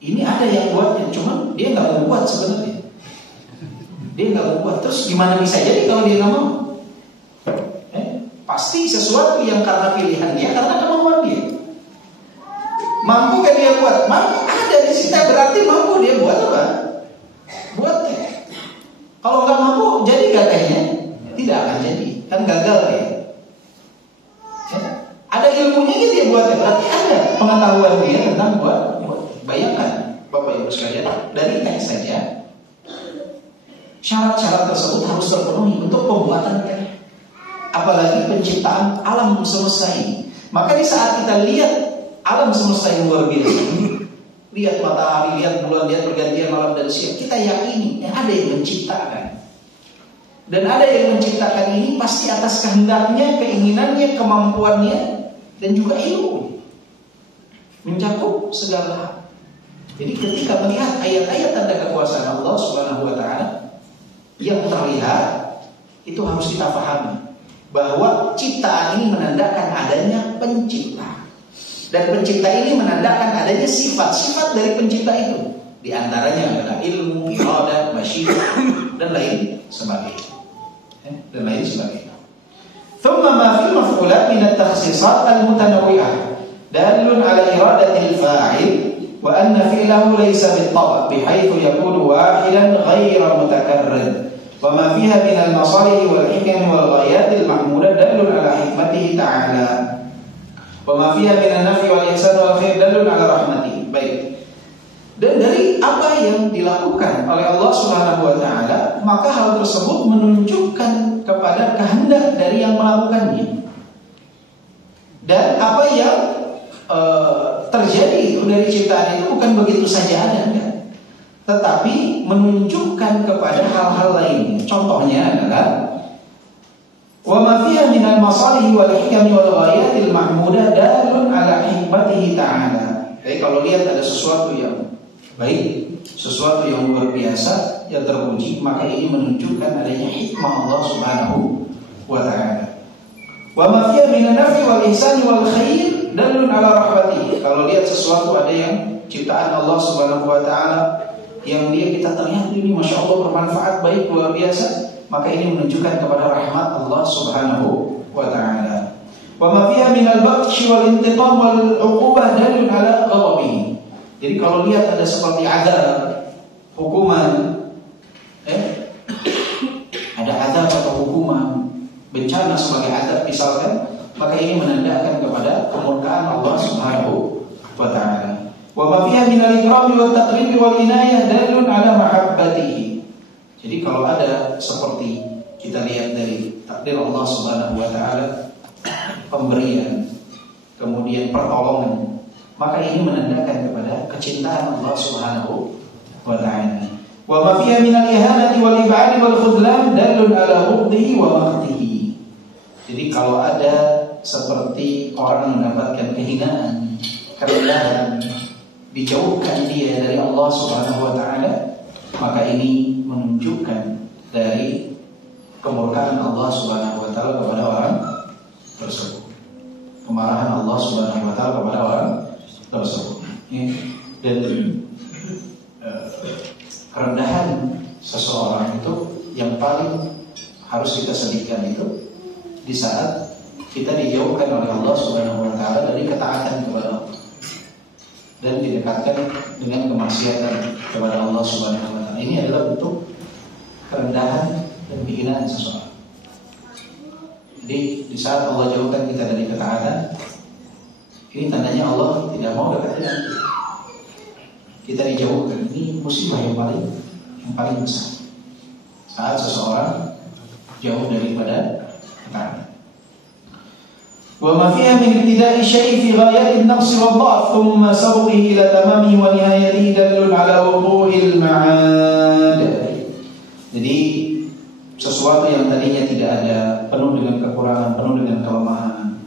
ini ada yang buatnya, cuman dia nggak mau buat sebenarnya. Dia nggak mau buat. Terus gimana bisa jadi kalau dia nggak mau? Pasti sesuatu yang karena pilihan dia, karena kemauan dia. Mampu kan dia buat? Mampu, ada di situ, berarti mampu dia buat apa? Buat teh. Kalau nggak mampu, jadi nggak tehnya? Tidak akan jadi, kan gagal ya. Ada ilmunya dia buat, berarti ada pengetahuan dia tentang buat. Bayangkan Bapak Ibu sekalian, dari teh saja syarat-syarat tersebut harus terpenuhi untuk pembuatan teh. Apalagi penciptaan alam semesta ini. Maka di saat kita lihat alam semesta yang luar biasa, lihat matahari, lihat bulan, lihat pergantian malam dan siang, kita yakini ada yang menciptakan. Dan ada yang menciptakan ini pasti atas kehendaknya, keinginannya, kemampuannya, dan juga ilmu, mencakup segala hal. Jadi ketika melihat ayat-ayat tanda kekuasaan Allah Subhanahu wa Ta'ala yang terlihat, itu harus kita pahami bahwa ciptaan ini menandakan adanya pencipta, dan pencipta ini menandakan adanya sifat-sifat dari pencipta itu. Di antaranya adalah ilmu, iradah, masyiah, dan lain sebagainya. Dan lain sebagainya. Thumma ma fi maf'ulat min at-takhsisat al-mutanawwi'ah dalilun ala iradatil fa'il wa anna fi'lahu laysa bit-tab' bihaythu yakunu wahidan ghayra mutakarrir. وما فيها من المصالح والحكم والغايات المحمودة دل على حكمته تعالى وما فيها من النفع والإحسان والخير دل على رحمته. Baik. Dan dari apa yang dilakukan oleh Allah Subhanahu wa Ta'ala, maka hal tersebut menunjukkan kepada kehendak dari yang melakukannya. Dan apa yang terjadi itu dari ciptaan itu bukan begitu saja ada, enggak, tetapi menunjukkan kepada hal-hal lainnya. Contohnya adalah wa ma fiha minal masalih wal hikam wal ghayatil mahmudah dalun ala hikmatihi ta'ala. Jadi kalau lihat ada sesuatu yang baik, sesuatu yang luar biasa, yang terpuji, maka ini menunjukkan adanya hikmah Allah Subhanahu wa Ta'ala. Wa ma fiha minan nafi wal ihsan wal khair dalun ala rahmatihi. Kalau lihat sesuatu ada yang ciptaan Allah Subhanahu wa taala yang kita terlihat ini Masya Allah bermanfaat baik luar biasa, maka ini menunjukkan kepada rahmat Allah Subhanahu wa taala. Wa ma fiha min al-batsh wal intiqam wal 'uqubah dalil ala ghadabihi. Jadi kalau lihat ada seperti azab, hukuman, ada azab atau hukuman, bencana sebagai azab misalkan, maka ini menandakan kepada kemurkaan Allah Subhanahu wa taala. Wa ma fiha min al-ikram wa at-taqrib wal inayah dalilun ala mahabbatihi. Jadi kalau ada seperti kita lihat dari takdir Allah Subhanahu wa taala, pemberian, kemudian pertolongan, maka ini menandakan kepada kecintaan Allah Subhanahu wa taala. Wa ma fiha min al-ihanati wal ib'ad wal khudlan dalilun ala bughdihi wa maqtihi. Jadi kalau ada seperti orang mendapatkan kehinaan, kerendahan, dijauhkan dia dari Allah Subhanahu wa taala, maka ini menunjukkan dari kemurkaan Allah Subhanahu wa taala kepada orang tersebut. Kemarahan Allah Subhanahu wa taala kepada orang tersebut. Dan kerendahan seseorang itu yang paling harus kita sedihkan itu di saat kita dijauhkan oleh Allah Subhanahu wa taala dari ketaatan kepada Allah dan didekatkan dengan kemaksiatan kepada Allah Subhanahu wa taala. Ini adalah bentuk kerendahan dan kehinaan seseorang. Jadi di saat Allah jauhkan kita dari ketaatan, ini tandanya Allah tidak mau dekat dengan kita. Kita dijauhkan. Ini musibah yang paling besar. Saat seseorang jauh daripada ketaatan. Wa ma fiha min ibtida'i syai' fi ghayati an-naqs wa ad-dha'f thumma sawqihi ila tamamihi wa nihayatihi dalilun ala wuqu'il ma'ad. Jadi sesuatu yang tadinya tidak ada, penuh dengan kekurangan, penuh dengan kelemahan,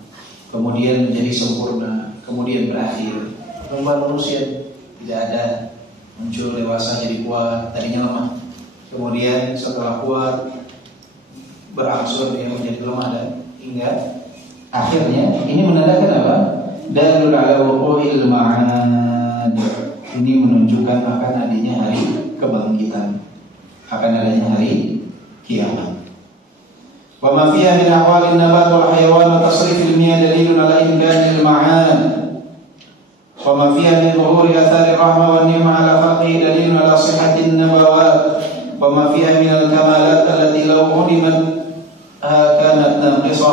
kemudian menjadi sempurna, kemudian berakhir. Kembali manusia tidak ada, muncul dewasa jadi kuat, tadinya lemah, kemudian setelah kuat berangsur dia menjadi lemah dan hingga akhirnya ini menandakan apa? Dalil ala wuqu'il ma'ad. Ini menunjukkan akan adanya hari kebangkitan, akan adanya hari kiamat. Wa ma fiha min ahwalin nabat wal hayawan wa tasrifil miyah dalilun ala imkanil ma'ad. Wa ma fiha min zuhuri athari rahmah wa ni'mah ala khalqihi dalilun ala sihhatin nabawat. Wa ma fiha min al-kamalat allati law hudimat كانت ناقصة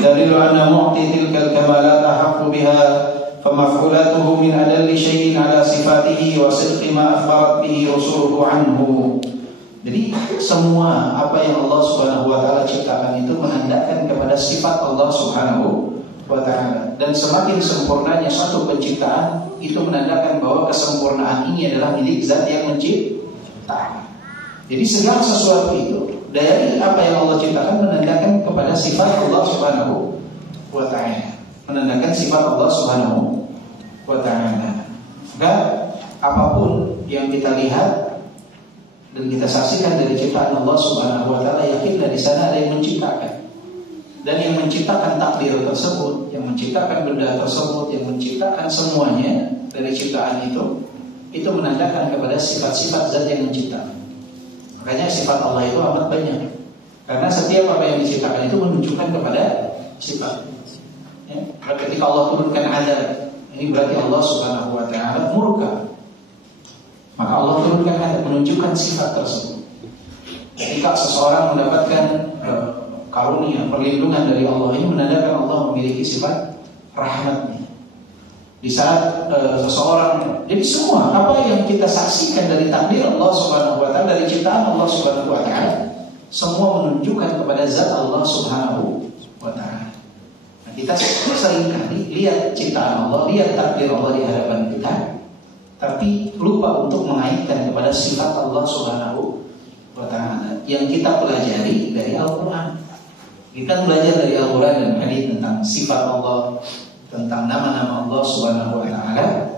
دليل أن معطي تلك الكمالات أحق بها فمفعولاته من أدل شيء على صفاته وصدق ما أخبرت به رسوله عنه. Jadi semua apa yang Allah Subhanahu wa taala ciptakan itu menandakan kepada sifat Allah Subhanahu wa taala, dan semakin sempurnanya satu penciptaan itu menandakan bahwa kesempurnaan ini adalah milik zat yang mencipta. Jadi segala sesuatu itu dari apa yang Allah ciptakan menandakan kepada sifat Allah Subhanahu wa ta'ala, menandakan sifat Allah Subhanahu wa ta'ala. Maka apapun yang kita lihat dan kita saksikan dari ciptaan Allah Subhanahu wa ta'ala, yakinlah di sana ada yang menciptakan. Dan yang menciptakan takdir tersebut, yang menciptakan benda tersebut, yang menciptakan semuanya dari ciptaan itu menandakan kepada sifat-sifat zat yang menciptakan. Makanya sifat Allah itu amat banyak, karena setiap apa yang diciptakan itu menunjukkan kepada sifat. Ya. Ketika Allah turunkan azab, ini berarti Allah Subhanahu wa ta'ala murka. Maka Allah turunkan azab menunjukkan sifat tersebut. Ketika seseorang mendapatkan karunia, perlindungan dari Allah, ini menandakan Allah memiliki sifat rahmatnya. Di saat seseorang, jadi semua apa yang kita saksikan dari takdir Allah Subhanahu wa ta'ala, dari ciptaan Allah Subhanahu wa ta'ala, semua menunjukkan kepada zat Allah Subhanahu wa ta'ala. Nah, kita seringkali lihat ciptaan Allah, lihat takdir Allah di hadapan kita, tapi lupa untuk mengaitkan kepada sifat Allah Subhanahu wa ta'ala yang kita pelajari dari Al-Quran. Kita belajar dari Al-Quran dan hadis tentang sifat Allah, tentang nama-nama Allah Subhanahu wa ta'ala,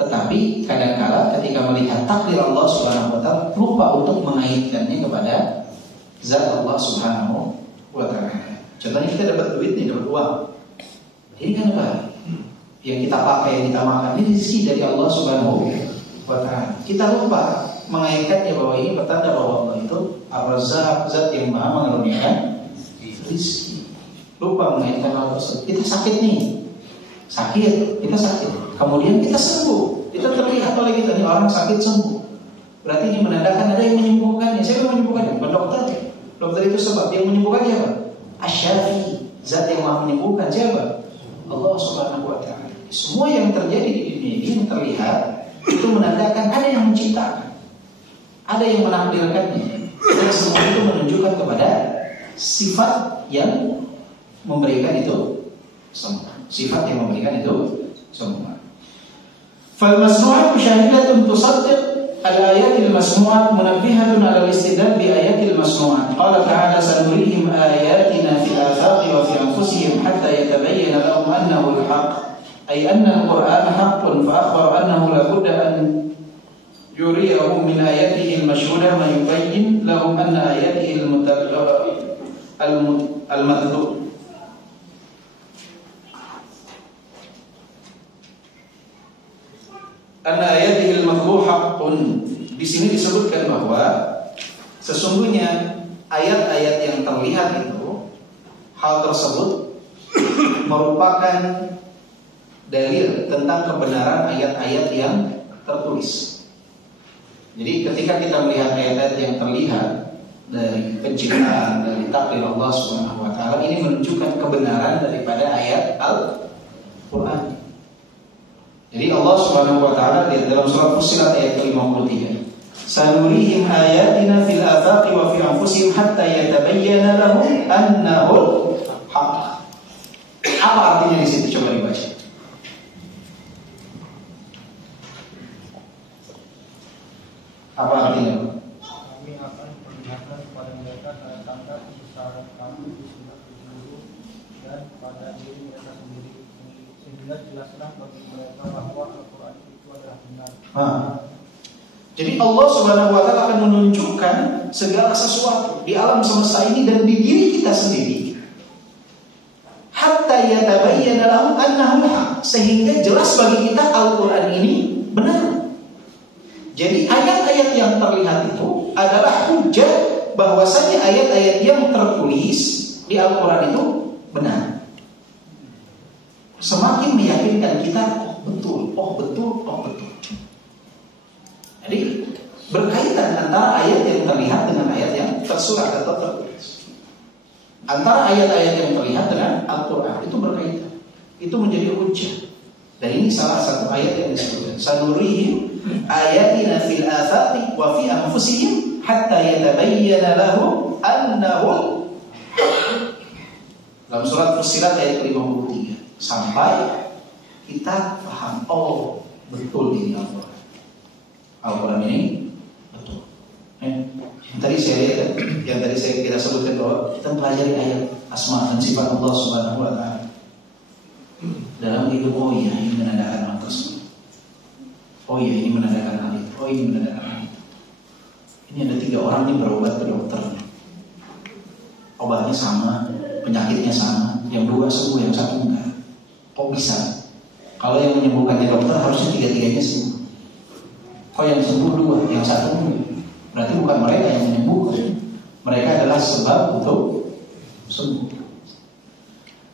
tetapi kadang-kala ketika melihat takdir Allah Subhanahu wa ta'ala lupa untuk mengaitkannya kepada zat Allah Subhanahu wa ta'ala. Contohnya kita dapat duit nih, dapat uang. Ini kan apa? yang kita pakai, yang kita makan, ini rezeki dari Allah Subhanahu wa Ta'ala. Kita lupa mengaitkannya bahwa ini pertanda bahwa Allah itu Ar-Razzaq, zat yang maha mengaruniakan rezeki. Lupa mengaitkan hal tersebut. Kita sakit nih, kita sakit, kemudian kita sembuh, kita terlihat oleh kita nih orang sakit sembuh. Berarti ini menandakan ada yang menyembuhkannya. Siapa yang menyembuhkannya? Bukan dokter. Dokter itu sebab. Yang menyembuhkan siapa? Asy-Syafi, zat yang maha menyembuhkan. Siapa? Allah Subhanahu wa Ta'ala. Semua yang terjadi di dunia ini yang terlihat itu menandakan ada yang menciptakan, ada yang menakdirkannya. Dan semua itu menunjukkan kepada sifat yang memberikan itu semua. Sifat yang memberikan itu semua. Fal masnu'atu syahidatun tusaddiq al-ayatil masnu'at munabbihatun 'ala al-istidlal bi ayatil masnu'at. Qala ta'ala sanurihim ayatina fil afaqi wa fi anfusihim hatta yatabayyana lahum annahu al-haqq. Ay anna al-Qur'ana haqqun fa akhbara annahu la budda an yuriyahum min ayatihi al-mashhudah ma yubayyin lahum anna ayatihi al-matlu'. Anna ayatihil matlu haqqun. Di sini disebutkan bahwa sesungguhnya ayat-ayat yang terlihat itu, hal tersebut merupakan dalil tentang kebenaran ayat-ayat yang tertulis. Jadi ketika kita melihat ayat-ayat yang terlihat dari penciptaan, dari takdir Allah Subhanahu wa Ta'ala, ini menunjukkan kebenaran daripada ayat Al-Quran. Jadi Allah Subhanahu wa Ta'ala di dalam surat Fussilat ayat ke-53, sanurihim ayatina fil afaqi wa fi anfusihim hatta yatabayyana lahum annahu haqq. Apa artinya di situ? Coba dibaca. Apa artinya? Kami akan perlihatkan kepada mereka tanda-tanda kebesaran kami di sebelah penjuru dan pada diri mereka sendiri, sehingga jelaslah bagi mereka bahwa Al-Quran itu adalah benar. Jadi Allah Subhanahu wa Ta'ala akan menunjukkan segala sesuatu di alam semesta ini dan di diri kita sendiri. Hatta yatabayyana lahum annahu haq, sehingga jelas bagi kita Al-Quran ini benar. Jadi ayat-ayat yang terlihat itu adalah hujah bahwasanya ayat-ayat yang tertulis di Al-Quran itu benar. Semakin meyakinkan kita, oh betul. Jadi berkaitan antara ayat yang terlihat dengan ayat yang tersurat atau tertulis. Antara ayat-ayat yang terlihat dengan Al-Quran itu berkaitan. Itu menjadi hujjah. Dan ini salah satu ayat yang disebutkan. Sanurihim ayatina fil afaqi wa fi anfusihim hatta yatabayyana lahum annahu. Dalam surat Fussilat ayat 53. Sampai kita paham, oh betul ini Al-Quran. Al-Quran ini betul. Yang tadi saya lihat, kita sebutkan bahwa kita pelajari ayat asma dan sifat Allah Subhanahu wa Ta'ala. Dalam hidup, oh iya ini menandakan hal tersebut. Oh iya ini menandakan hal itu. Oh ini menandakan hal itu. Ini ada 3 orang ini berobat ke dokter. Obatnya sama, penyakitnya sama. Yang 2 sembuh, yang 1 enggak. Kok bisa? Kalau yang menyembuhkannya dokter harusnya 3-tiganya sembuh. Kok yang sembuh 2, yang 1 enggak? Berarti bukan mereka yang menyembuhkan. Mereka adalah sebab untuk sembuh.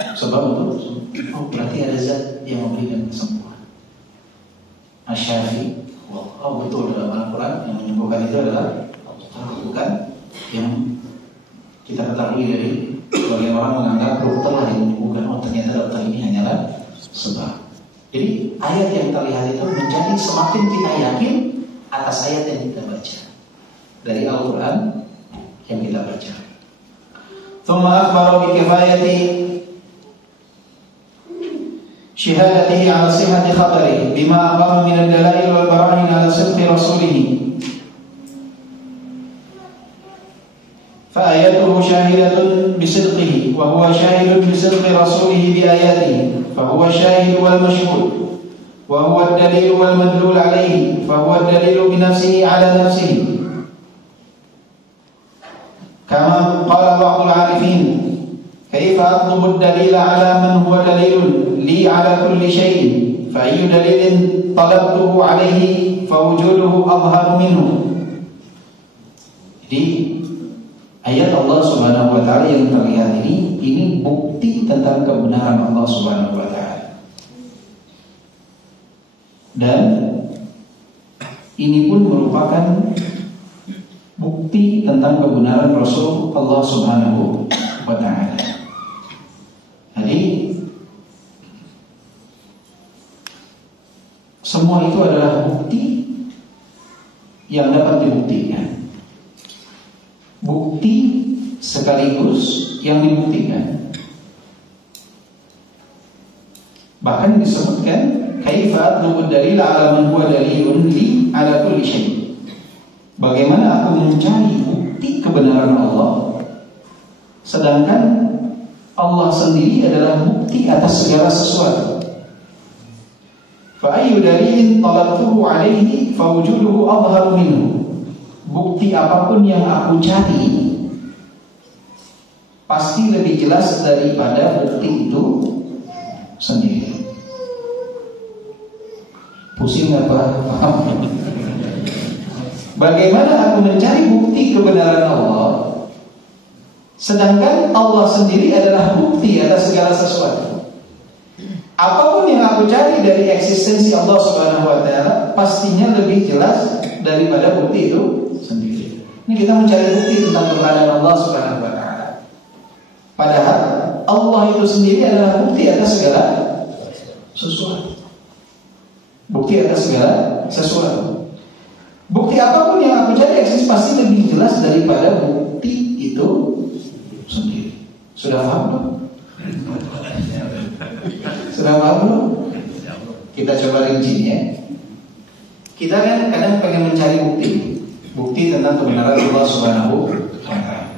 Sebab untuk sembuh. Oh berarti ada zat yang memberikan kesembuhan. Asy-Syafi, oh betul dalam Al-Quran yang menyembuhkan itu adalah Allah, bukan yang kita ketahui dari sebagian orang menganggap dokter lah yang menyembuhkan. Oh ternyata dokter ini hanyalah sebab. Jadi ayat yang terlihat itu menjadi semakin kita yakin atas ayat yang kita baca dari Al-Quran yang kita baca. Thumma akhbara bi kifayati syahadatihi ala sihhati khabari bima aqama min ad-dalail wal barahin ala sidqi rasulih. Fa ayatuhu shahidatun bi sidqihi wa huwa shahidun bi sidqi rasulih bi ayatihi fa huwa shahid wal mashhud wa huwa ad-dalil wal madlul alayhi fa huwa ad-dalil bi nafsihi ala nafsihi. Kama qala ba'dul 'arifin, kaifa atlubu ad-dalila ala man huwa dalilun li ala kulli syai'in fa ayyu dalilin talabtuhu alaihi fa wujuduhu adhhar minhu. Jadi ayat Allah Subhanahu wa taala yang terlihat ini bukti tentang kebenaran Allah Subhanahu wa taala. Dan ini pun merupakan bukti tentang kebenaran Rasul Allah Subhanahu wa taala. Jadi semua itu adalah bukti yang dapat dibuktikan. Bukti sekaligus yang dibuktikan. Bahkan disebutkan kaifa atlubu dalil ala man huwa dalilun li ala kulli syai'. Bagaimana aku mencari bukti kebenaran Allah sedangkan Allah sendiri adalah bukti atas segala sesuatu. Fa ayyu dalilin talabtuhu alaihi fa wujuduhu adhhar minhu. Bukti apapun yang aku cari pasti lebih jelas daripada bukti itu sendiri. Pusing apa? Paham? Bagaimana aku mencari bukti kebenaran Allah sedangkan Allah sendiri adalah bukti atas segala sesuatu. Apapun yang aku cari dari eksistensi Allah Subhanahu wa taala pastinya lebih jelas daripada bukti itu sendiri. Ini kita mencari bukti tentang keberadaan Allah Subhanahu wa taala. Padahal Allah itu sendiri adalah bukti atas segala sesuatu. Bukti atas segala sesuatu. Bukti apapun yang aku cari eksis pasti lebih jelas daripada bukti itu sendiri. Sudah paham belum? Sudah paham belum? Kita coba rinci ya. Kita kan kadang pengen mencari bukti tentang kebenaran Allah Subhanahu wa taala.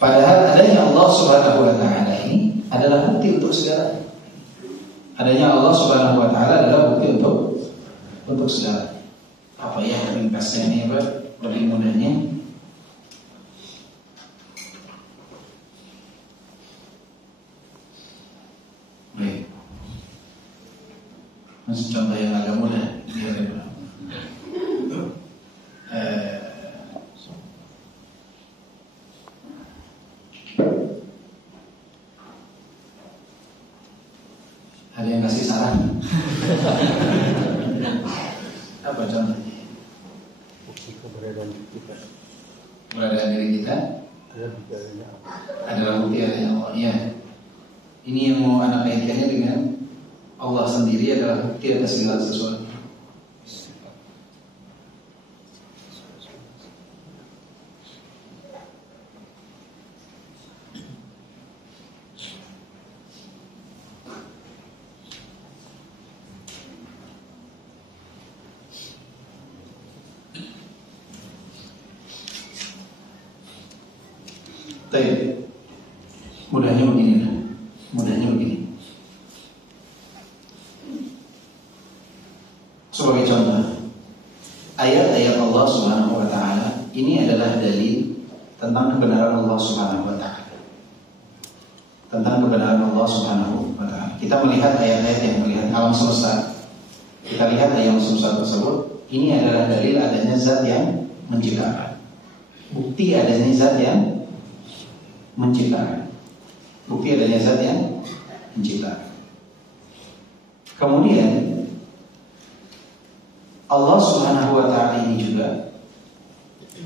Padahal adanya Allah Subhanahu wa taala ini adalah bukti untuk segala. Adanya Allah Subhanahu wa taala adalah bukti untuk segala. Apa ya ringkasnya ini lebih mudahnya? Baik. Masih contoh yang agak mudah. Ada yang kasih saran? Apa contohnya? Bukti keberadaan kita. Keberadaan diri kita adalah bukti adanya Allah. Ya. Ini yang mau anak kaitkannya dengan Allah sendiri adalah bukti atas segala sesuatu. Mudahnya begini. Sebagai contoh, ayat-ayat Allah Subhanahu wa taala ini adalah dalil tentang kebenaran Allah Subhanahu wa taala. Tentang kebenaran Allah Subhanahu wa taala. Kita melihat ayat-ayat yang melihat alam semesta. Kita lihat ayat semesta tersebut, ini adalah dalil adanya zat yang menciptakan. Bukti adanya zat yang menciptakan. Bukti adanya zat yang menciptakan. Kemudian Allah Subhanahu wa taala ini juga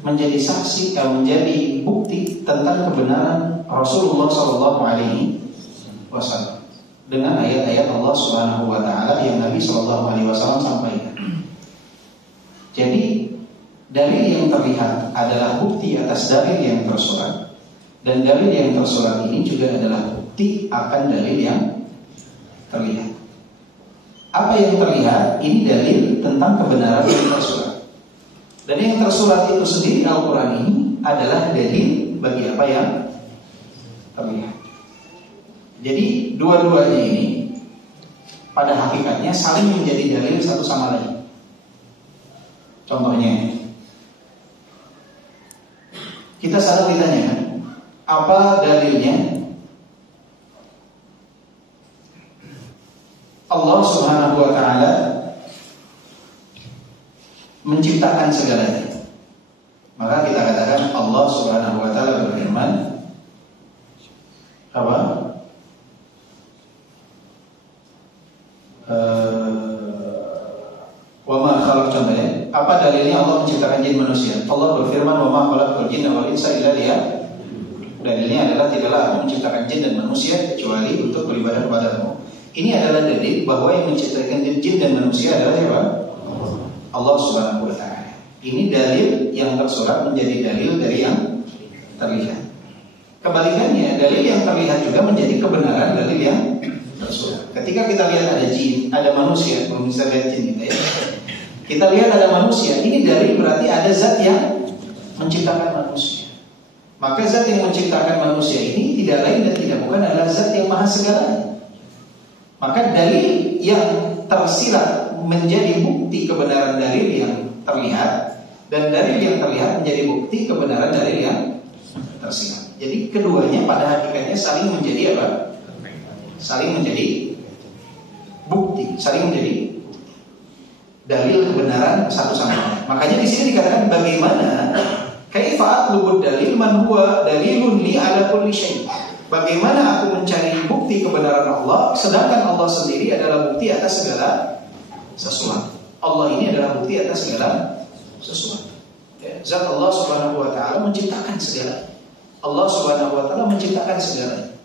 menjadi saksi, menjadi bukti tentang kebenaran Rasulullah sallallahu alaihi wasallam dengan ayat-ayat Allah Subhanahu wa taala yang Nabi sallallahu alaihi wasallam sampaikan. Jadi dalil yang terlihat adalah bukti atas dalil yang tersurat, dan dalil yang tersurat ini juga adalah bukti akan dalil yang terlihat. Apa yang terlihat? Ini dalil tentang kebenaran yang tersurat. Dan yang tersurat itu sendiri Al-Quran ini adalah dalil bagi apa yang terlihat. Jadi dua-duanya ini pada hakikatnya saling menjadi dalil satu sama lain. Contohnya, kita selalu ditanyakan, apa dalilnya Allah Subhanahu wa taala menciptakan segalanya, maka kita katakan Allah Subhanahu wa taala berfirman apa? Wa ma khalaqtu, apa dalilnya Allah menciptakan jin manusia? Allah berfirman wa ma khalaqtul jinna wal insa illa liya'budun. Dalilnya adalah tidaklah aku menciptakan jin dan manusia kecuali untuk beribadah kepadamu. Ini adalah dalil bahwa yang menciptakan jin dan manusia adalah siapa? Allah Subhanahu wa taala. Ini dalil yang tersurat menjadi dalil dari yang terlihat. Kebalikannya, dalil yang terlihat juga menjadi kebenaran dalil yang tersurat. Ketika kita lihat ada jin, ada manusia, kalau bisa lihat jin gitu ya. Kita lihat ada manusia, ini dalil berarti ada zat yang menciptakan manusia. Maka zat yang menciptakan manusia ini tidak lain dan tidak bukan adalah zat yang maha segalanya. Maka dalil yang tersirat menjadi bukti kebenaran dalil yang terlihat, dan dalil yang terlihat menjadi bukti kebenaran dalil yang tersirat. Jadi keduanya pada hakikatnya saling menjadi apa? Saling menjadi bukti, saling menjadi dalil kebenaran satu sama lain. Makanya di sini dikatakan bagaimana kaifa atlubud dalil man huwa dalilun li ala kulli syai'. Bagaimana aku mencari bukti kebenaran Allah sedangkan Allah sendiri adalah bukti atas segala sesuatu. Allah ini adalah bukti atas segala sesuatu. Ya, zat Allah Subhanahu wa taala menciptakan segala. Allah Subhanahu wa taala menciptakan segala.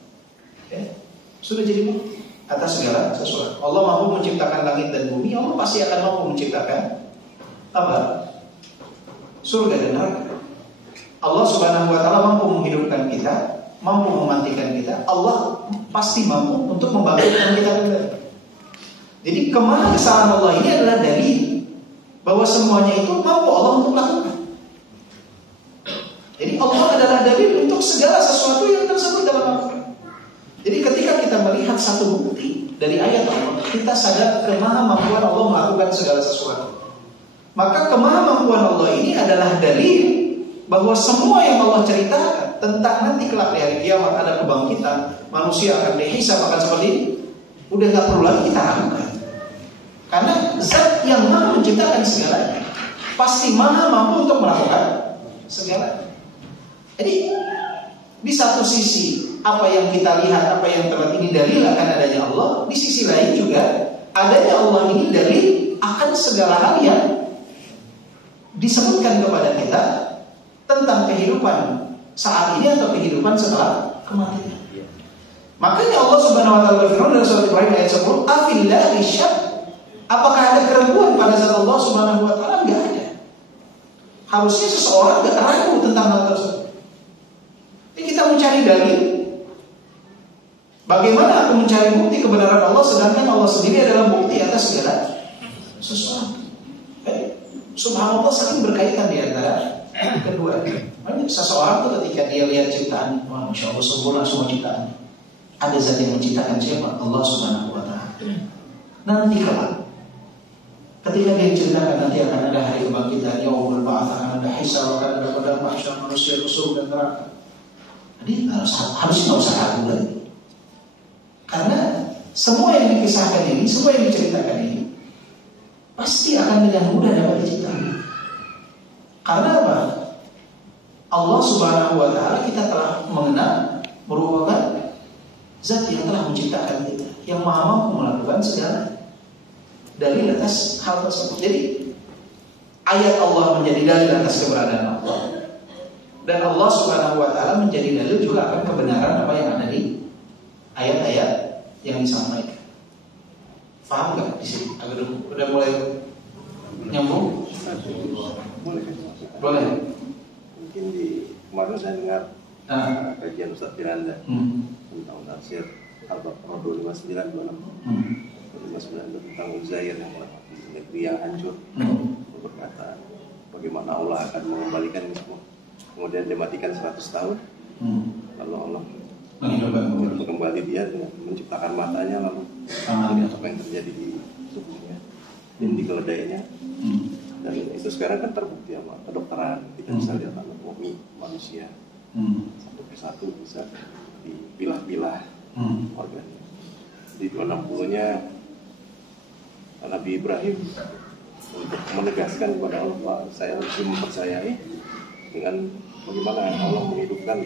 Ya, sudah jadi bukti atas segala sesuatu. Allah mampu menciptakan langit dan bumi, Allah pasti akan mampu menciptakan apa? Surga dan neraka. Allah Subhanahu wa taala mampu menghidupkan kita, mampu mematikan kita. Allah pasti mampu untuk membangkitkan kita kembali. Jadi kemahakesaan Allah ini adalah dalil bahwa semuanya itu mampu Allah untuk lakukan. Jadi Allah adalah dalil untuk segala sesuatu yang tersebut dalam Al-Quran. Jadi ketika kita melihat satu bukti dari ayat Allah, kita sadar kemahamampuan Allah melakukan segala sesuatu. Maka kemahamampuan Allah ini adalah dalil bahwa semua yang Allah ceritakan tentang nanti kelak di hari kiamat ada kebangkitan, manusia akan dihisab akan seperti ini, udah gak perlu lagi kita ragukan. Karena zat yang maha menciptakan segalanya pasti maha mampu untuk melakukan segalanya. Jadi di satu sisi apa yang kita lihat, apa yang terlihat ini dalil akan adanya Allah, di sisi lain juga adanya Allah ini dalil akan segala hal yang disebutkan kepada kita tentang kehidupan saat ini atau kehidupan setelah kematian. Makanya Allah Subhanahu wa taala berfirman dalam surat Ibrahim ayat 10, "Afillahi syak." Apakah ada keraguan pada zat Allah Subhanahu wa taala? Enggak ada. Harusnya seseorang enggak ragu tentang hal tersebut. Jadi kita mencari dalil. Bagaimana aku mencari bukti kebenaran Allah sedangkan Allah sendiri adalah bukti atas segala sesuatu. Subhanallah saling berkaitan di antara kedua. Seseorang tuh ketika dia lihat ciptaan, wah, Masya Allah sempurna semua ciptaan. Ada zat yang menciptakan siapa? Allah Subhanahu wa taala. Nanti kelak, ketika dia ceritakan nanti akan ada hari kebangkitan, yaumul ba'ats, akan ada hisab, akan ada padang mahsyar, manusia ke surga dan neraka. Jadi harus nggak usah ragu lagi. Karena semua yang dikisahkan ini, semua yang diceritakan ini pasti akan dengan mudah dapat diciptakan. Karena apa? Allah Subhanahu wa taala kita telah mengenal merupakan zat yang telah menciptakan kita, yang maha mampu melakukan segala dalil atas hal tersebut. Jadi ayat Allah menjadi dalil atas keberadaan Allah, dan Allah Subhanahu wa taala menjadi dalil juga akan kebenaran apa yang ada di ayat-ayat yang disampaikan. Paham nggak di sini? Udah mulai nyambung? Boleh. Mungkin di kemarin saya dengar kajian Ustaz Firanda tentang tafsir Al-Baqarah 5926 tentang Uzair yang negeri yang hancur. Berkata bagaimana Allah akan mengembalikan ini semua. Kemudian dia matikan 100 tahun. Lalu Allah menghidupkan kembali dia dengan menciptakan matanya, lalu apa yang terjadi di tubuhnya dan di keledainya. Dan itu sekarang kan terbukti sama kedokteran. Kita bisa lihat anatomi manusia satu persatu bisa dipilah-pilah organnya. Di 260-nya Nabi Ibrahim untuk menegaskan kepada Allah bahwa saya lebih mempercayai dengan bagaimana Allah menghidupkan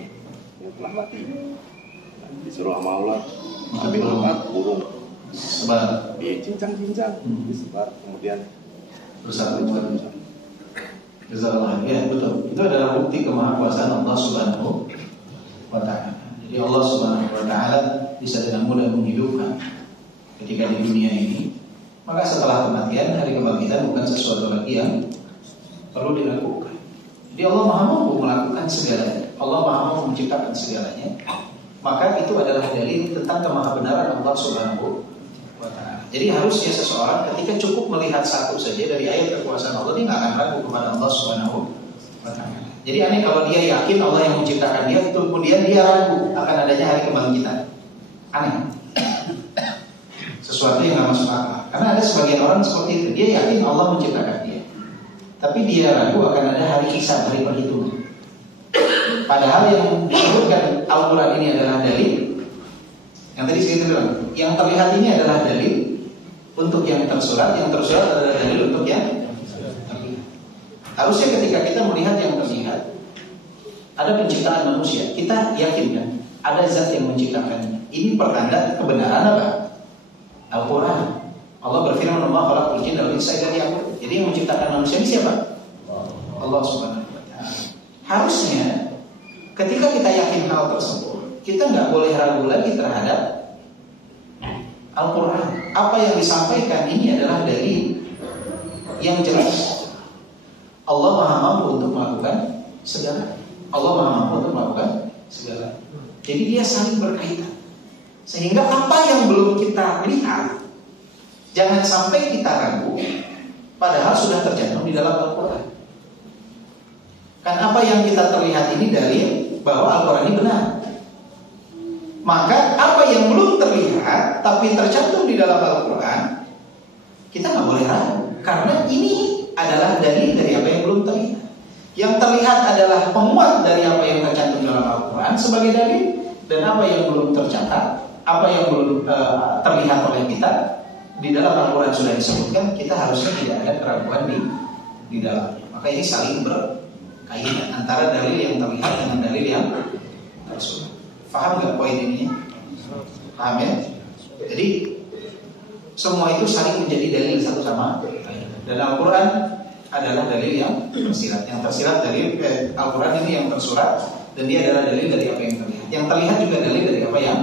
yang telah mati. Nah, disuruh sama Allah ambil 4 burung sebar, cincang-cincang disebar, kemudian bersatu. Jazakallah. Ya, betul. Itu adalah bukti kemahakuasaan Allah Subhanahu wa ta'ala. Jadi Allah Subhanahu wa ta'ala bisa dengan mudah menghidupkan ketika di dunia ini. Maka setelah kematian, hari kebangkitan bukan sesuatu lagi yang perlu dilakukan. Jadi Allah Maha mampu melakukan segalanya. Allah Maha mampu menciptakan segalanya. Maka itu adalah dalil tentang kemahabenaran Allah Subhanahu wa ta'ala. Jadi harusnya seseorang ketika cukup melihat satu saja dari ayat kekuasaan Allah, dia nggak akan ragu kepada Allah Subhanahu wa ta'ala. Jadi aneh kalau dia yakin Allah yang menciptakan dia, itu kemudian dia ragu akan adanya hari kebangkitan. Aneh. Sesuatu yang nggak masuk akal. Karena ada sebagian orang seperti itu, dia yakin Allah menciptakan dia, tapi dia ragu akan ada hari hisab, hari perhitungan. Padahal yang disebutkan Al-Quran ini adalah dalil. Yang tadi saya bilang, yang terlihat ini adalah dalil untuk yang tersurat adalah dalil untuk yang terlihat. Harusnya ketika kita melihat yang terlihat, ada penciptaan manusia, kita yakin kan ada zat yang menciptakannya. Ini pertanda kebenaran apa? Al-Quran. Allah berfirman, "Ma khalaqtul jinna wal insa illa liya'budun." Jadi yang menciptakan manusia ini siapa? Allah Subhanahu wa ta'ala. Harusnya ketika kita yakin hal tersebut, kita nggak boleh ragu lagi terhadap Al-Quran. Apa yang disampaikan ini adalah dalil yang jelas. Allah Maha mampu untuk melakukan segala. Allah Maha mampu untuk melakukan segala. Jadi dia saling berkaitan. Sehingga apa yang belum kita lihat, jangan sampai kita ragu, padahal sudah tercantum di dalam Al-Quran. Kan apa yang kita terlihat ini dalil bahwa Al-Quran ini benar. Maka apa yang belum terlihat tapi tercantum di dalam Al-Quran, kita nggak boleh ragu, karena ini adalah dalil dari apa yang belum terlihat. Yang terlihat adalah penguat dari apa yang tercantum dalam Al-Quran sebagai dalil, dan apa yang belum tercatat, apa yang belum terlihat oleh kita di dalam Al-Quran sudah disebutkan, kita harusnya tidak ada keraguan di dalamnya. Maka ini saling berkaitan antara dalil yang terlihat dengan dalil yang tersurat. Paham nggak poin ini? Paham ya? Jadi semua itu saling menjadi dalil satu sama lain. Dan Al-Quran adalah dalil yang tersirat. Yang tersirat dalil Al-Quran ini yang tersurat, dan dia adalah dalil dari apa yang terlihat. Yang terlihat juga dalil dari apa yang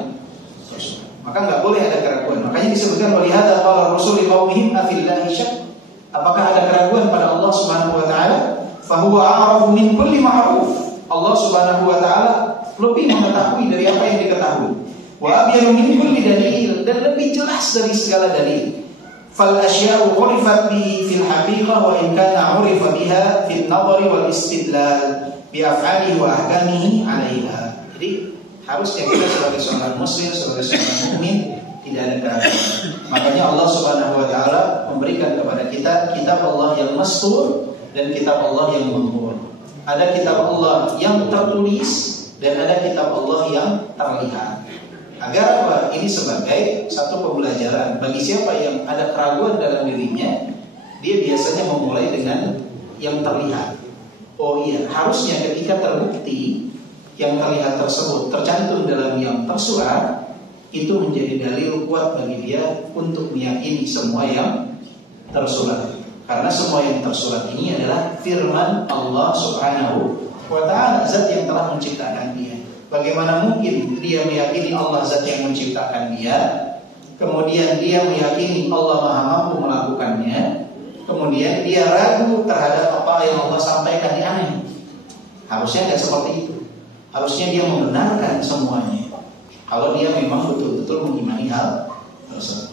tersurat. Maka nggak boleh ada keraguan. Makanya disebutkan walihada qala rasul liqaumihim afillahi syak. Apakah ada keraguan pada Allah Subhanahu wa taala? Fahuwa a'rafu min kulli ma'ruf. Allah Subhanahu wa taala lebih mengetahui dari apa yang diketahui. Wa abyanu min kulli dalil, dan lebih jelas dari segala dalil. Fal asya'u urifat bihi fil haqiqah wa in kana urifa biha fil nadhari wal istidlal bi af'alihi wa ahkamihi 'alaiha. Jadi harusnya kita sebagai seorang muslim, sebagai seorang mukmin tidak ada keraguan. Makanya Allah Subhanahu wa taala memberikan kepada kita kitab Allah yang mastur dan kitab Allah yang mamur. Ada kitab Allah yang tertulis dan ada kitab Allah yang terlihat. Agar apa? Ini sebagai satu pembelajaran bagi siapa yang ada keraguan dalam dirinya, dia biasanya memulai dengan yang terlihat. Oh iya, harusnya ketika terbukti yang terlihat tersebut tercantum dalam yang tersurat, itu menjadi dalil kuat bagi dia untuk meyakini semua yang tersurat. Karena semua yang tersurat ini adalah firman Allah Subhanahu wa ta'ala, zat yang telah menciptakan dia. Bagaimana mungkin dia meyakini Allah zat yang menciptakan dia, kemudian dia meyakini Allah Maha mampu melakukannya, kemudian dia ragu terhadap apa yang Allah sampaikan? Ini aneh. Harusnya tidak seperti itu. Harusnya dia membenarkan semuanya kalau dia memang betul-betul mengimani hal tersebut.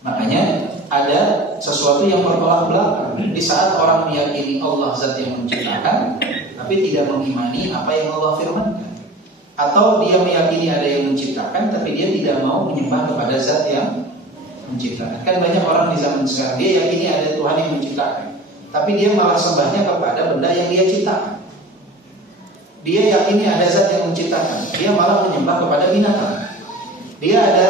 Makanya ada sesuatu yang bertolak belakang. Di saat orang meyakini Allah zat yang menciptakan, tapi tidak mengimani apa yang Allah firmankan. Atau dia meyakini ada yang menciptakan, tapi dia tidak mau menyembah kepada zat yang menciptakan. Kan banyak orang di zaman sekarang, dia yakini ada Tuhan yang menciptakan, tapi dia malah sembahnya kepada benda yang dia ciptakan. Dia yakini ada zat yang menciptakan, dia malah menyembah kepada binatang. Dia ada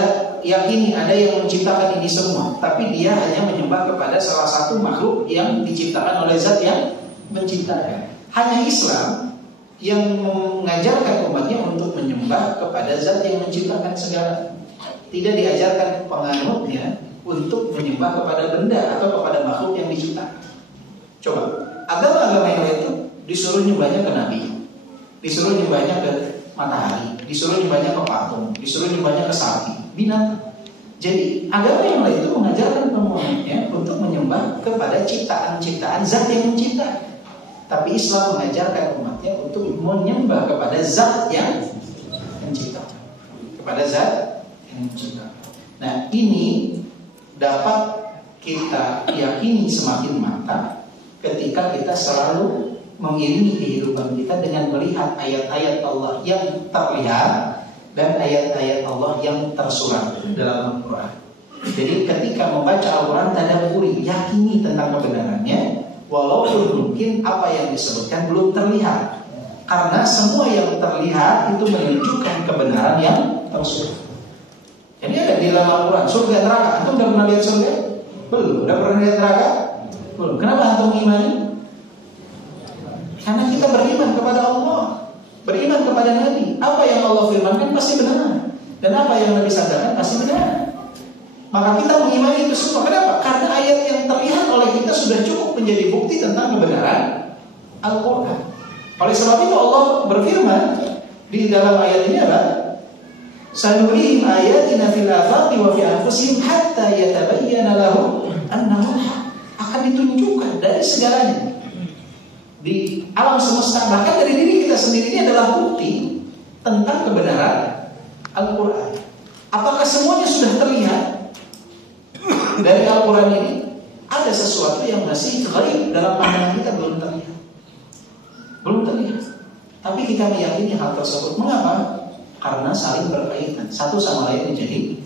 yakini ada yang menciptakan ini semua, tapi dia hanya menyembah kepada salah satu makhluk yang diciptakan oleh zat yang menciptakan. Hanya Islam yang mengajarkan umatnya untuk menyembah kepada zat yang menciptakan segala. Tidak diajarkan penganutnya untuk menyembah kepada benda atau kepada makhluk yang diciptakan. Coba, agama-agama yang lain itu disuruh nyembahnya ke Nabi, disuruh nyembahnya ke matahari, disuruh nyembahnya ke patung, disuruh nyembahnya ke sapi, binatang. Jadi agama yang lain itu mengajarkan umatnya untuk menyembah kepada ciptaan-ciptaan zat yang menciptakan. Tapi Islam mengajarkan umatnya untuk menyembah kepada zat yang menciptakan, kepada zat yang menciptakan. Nah, ini dapat kita yakini semakin mantap ketika kita selalu mengiringi kehidupan kita dengan melihat ayat-ayat Allah yang terlihat dan ayat-ayat Allah yang tersurat dalam Al-Quran. Jadi ketika membaca Al-Quran, tadabburi, yakini tentang kebenarannya, walaupun mungkin apa yang disebutkan belum terlihat. Karena semua yang terlihat itu menunjukkan kebenaran yang tersurat. Jadi ada di dalam Al-Quran surga neraka. Antum udah pernah lihat surga? Belum. Udah pernah lihat neraka? Belum. Kenapa antum imani? Karena kita beriman kepada Allah, beriman kepada Nabi. Apa yang Allah firmankan pasti benar, dan apa yang Nabi sabdakan pasti benar. Maka kita mengimani itu semua. Kenapa? Karena ayat yang terlihat oleh kita sudah cukup menjadi bukti tentang kebenaran Al-Quran. Oleh sebab itu Allah berfirman di dalam ayat ini apa? Sanurihim ayatina fil afaqi wa fi anfusihim hatta yatabayyana lahum annahu al-haq. Akan ditunjukkan dari segalanya di alam semesta, bahkan dari diri kita sendiri. Ini adalah bukti tentang kebenaran Al-Quran. Apakah semuanya sudah terlihat dari Al-Quran ini? Ada sesuatu yang masih ghaib dalam pandangan kita, belum terlihat. Belum terlihat. Tapi kita meyakini hal tersebut. Mengapa? Karena saling berkaitan, satu sama lain menjadi.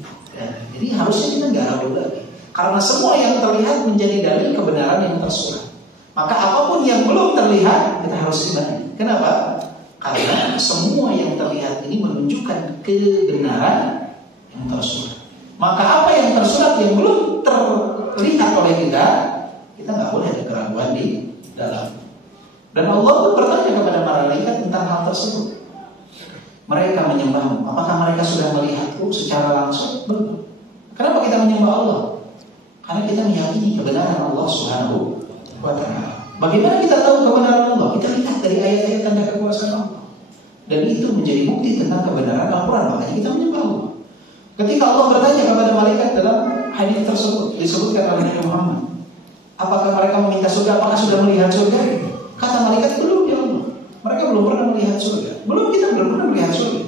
Jadi harusnya kita nggak ragu lagi. Karena semua yang terlihat menjadi dalil kebenaran yang tersurat. Maka apapun yang belum terlihat kita harus imani. Kenapa? Karena semua yang terlihat ini menunjukkan kebenaran yang tersurat. Maka apa yang tersurat yang belum terlihat oleh kita nggak boleh ada keraguan di dalam. Dan Allah pun bertanya kepada para malaikat tentang hal tersebut. Mereka menyembahmu, apakah mereka sudah melihatku secara langsung? Belum. Kenapa kita menyembah Allah? Karena kita meyakini kebenaran Allah Subhanahu wa Ta'ala. Bagaimana kita tahu kebenaran Allah? Kita lihat dari ayat-ayat tanda kekuasaan Allah. Dan itu menjadi bukti tentang kebenaran Al-Quran. Makanya kita menyembah Allah. Ketika Allah bertanya kepada malaikat dalam hadis tersebut, disebutkan oleh Nabi Muhammad, apakah mereka meminta surga? Apakah sudah melihat surga? Kata malaikat, belum ya Allah. Mereka belum pernah melihat surga. Kita belum pernah melihat surga.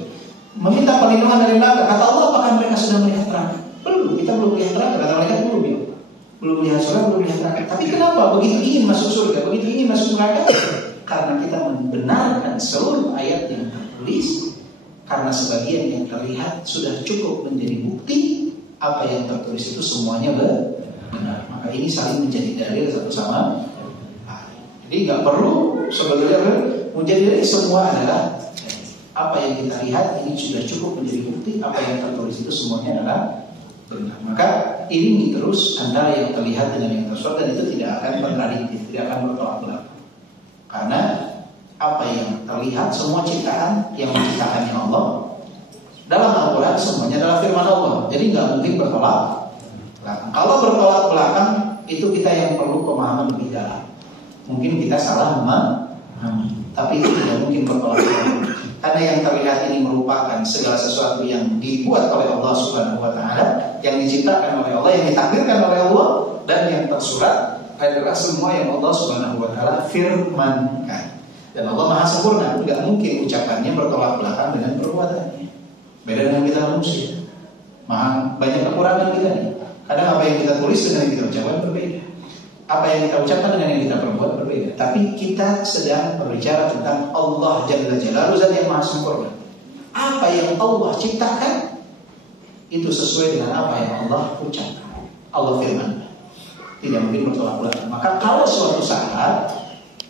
Meminta perlindungan dari neraka. Kata Allah, apakah mereka sudah melihat neraka? Belum. Kita belum melihat neraka. Kata malaikat, belum ya. Belum melihat surga, belum melihat neraka. Tapi kenapa begitu ingin masuk surga, begitu ingin masuk neraka? Karena kita membenarkan seluruh ayat yang tertulis. Karena sebagian yang terlihat sudah cukup menjadi bukti. Apa yang tertulis itu semuanya benar. Maka ini saling menjadi dalil satu sama lain. Jadi nggak perlu sebetulnya menjadi dalil, semua adalah apa yang kita lihat ini sudah cukup menjadi bukti. Apa yang tertulis itu semuanya adalah benar. Maka iringi terus antara yang terlihat dengan yang tersurat, dan itu tidak akan kontradiktif, tidak akan bertolak belakang. Karena apa yang terlihat semua ciptaan yang menciptakannya Allah dalam Al-Quran semuanya adalah firman Allah. Jadi nggak mungkin bertolak belakang. Kalau bertolak belakang itu kita yang perlu pemahaman lebih dalam. Mungkin kita salah memahami, tapi itu tidak mungkin bertolak belakang. Karena yang terlihat ini merupakan segala sesuatu yang dibuat oleh Allah Subhanahu wa Ta'ala, yang diciptakan oleh Allah, yang ditakdirkan oleh Allah, dan yang tersurat adalah semua yang Allah Subhanahu wa Ta'ala firmankan. Dan Allah Maha sempurna, tidak mungkin ucapannya bertolak belakang dengan perbuatannya. Beda dengan kita manusia, maha banyak kekurangan kita nih. Kadang apa yang kita tulis dengan yang kita ucapkan berbeda, apa yang kita ucapkan dengan yang kita perbuat berbeda. Tapi kita sedang berbicara tentang Allah Jalla Jalaluhu, Zat yang Maha sempurna. Apa yang Allah ciptakan itu sesuai dengan apa yang Allah ucapkan, Allah firman. Tidak mungkin bertolak belakang. Maka kalau suatu saat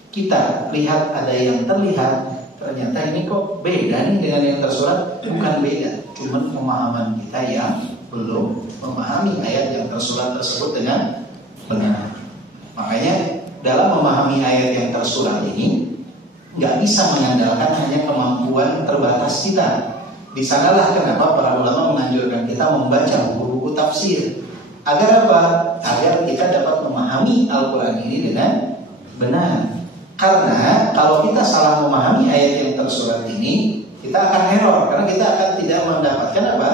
kita lihat ada yang terlihat, ternyata ini kok beda nih dengan yang tersurat, bukan beda, cuman pemahaman kita yang belum memahami ayat yang tersurat tersebut dengan benar. Makanya dalam memahami ayat yang tersurat ini nggak bisa mengandalkan hanya kemampuan terbatas kita. Di sanalah kenapa para ulama menganjurkan kita membaca buku-buku tafsir. Agar apa? Agar kita dapat memahami Al-Quran ini dengan benar. Karena kalau kita salah memahami ayat yang tersurat ini, kita akan error. Karena kita akan tidak mendapatkan apa?